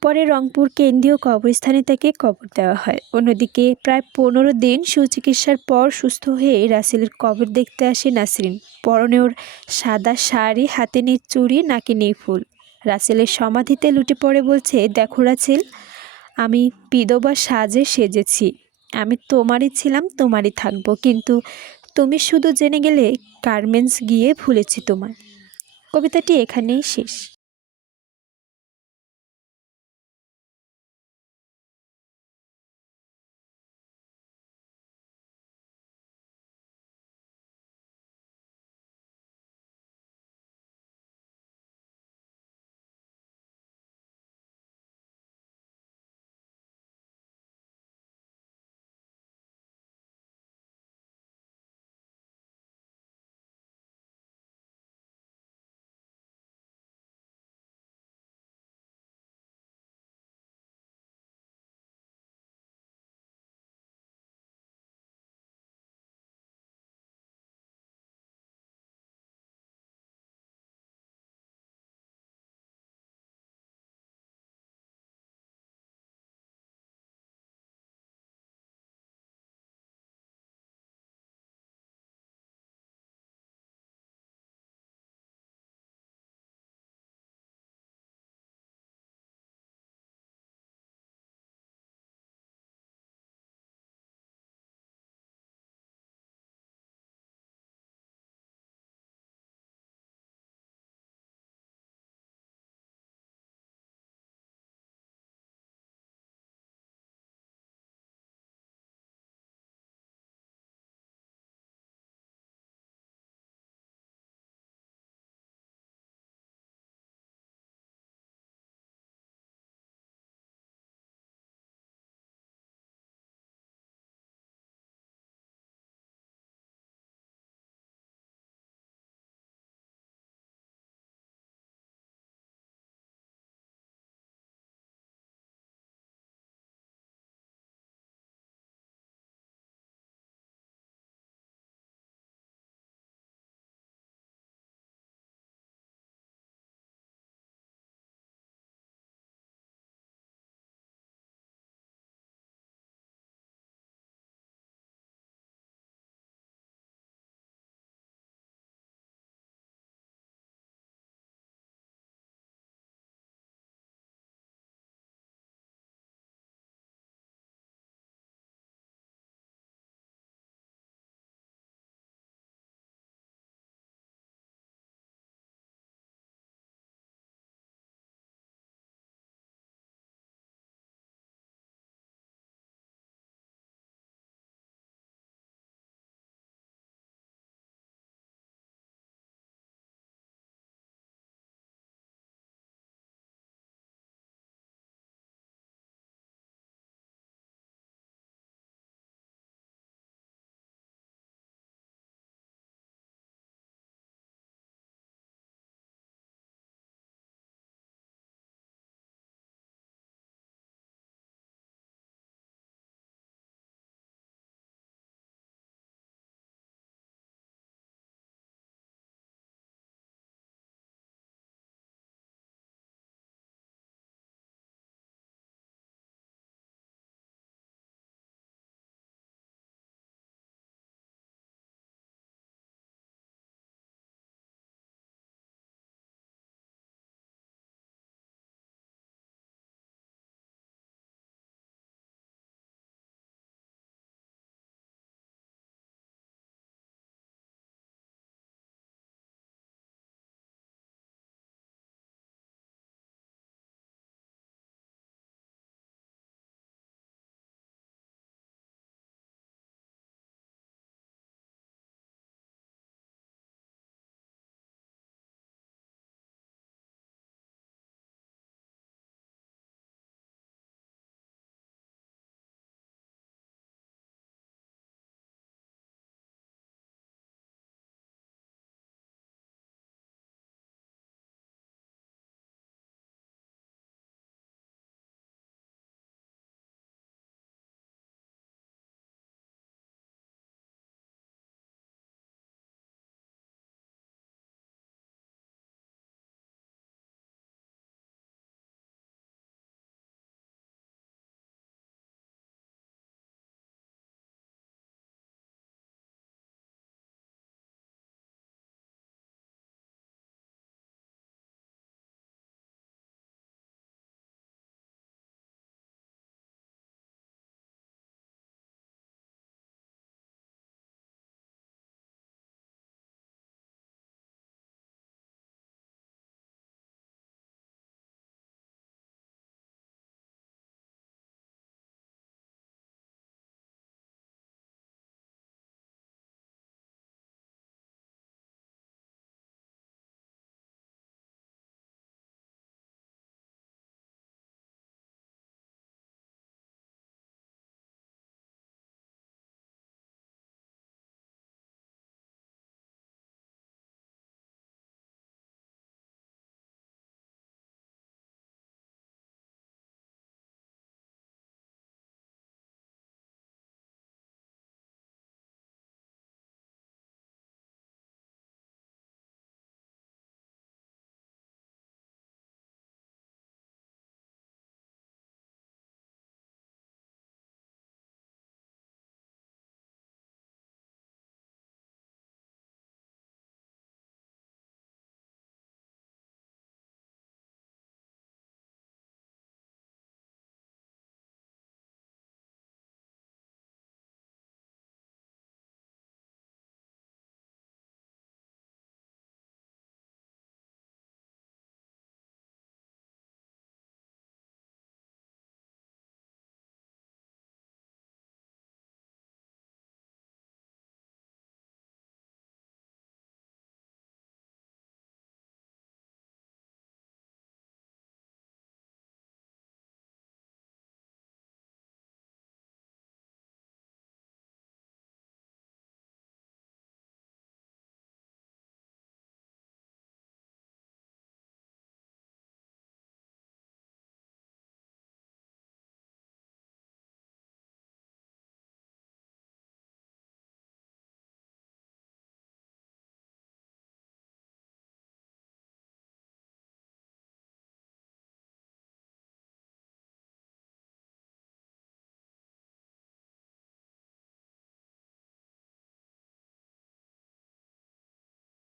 পরে রংপুর কেন্দ্রীয় কবরস্থানে তাকে কবর দেওয়া হয়। অন্যদিকে প্রায় 15 দিন সুচিকিৎসার পর সুস্থ হয়ে রাসেলের কবর দেখতে আসে নাসরিন। পরনে ওর সাদা শাড়ি, হাতে নেই চুড়ি, নাকে নেই ফুল। রাসেলের সমাধিতে লুটে পড়ে বলছে, দেখো রাসেল, আমি বিধবা সাজে সেজেছি, আমি তোমারই ছিলাম, তোমারই থাকবো, কিন্তু তুমি শুধু জেনে গেলে গার্মেন্টস গিয়ে ভুলেছি তোমায়। কবিতাটি এখানেই শেষ।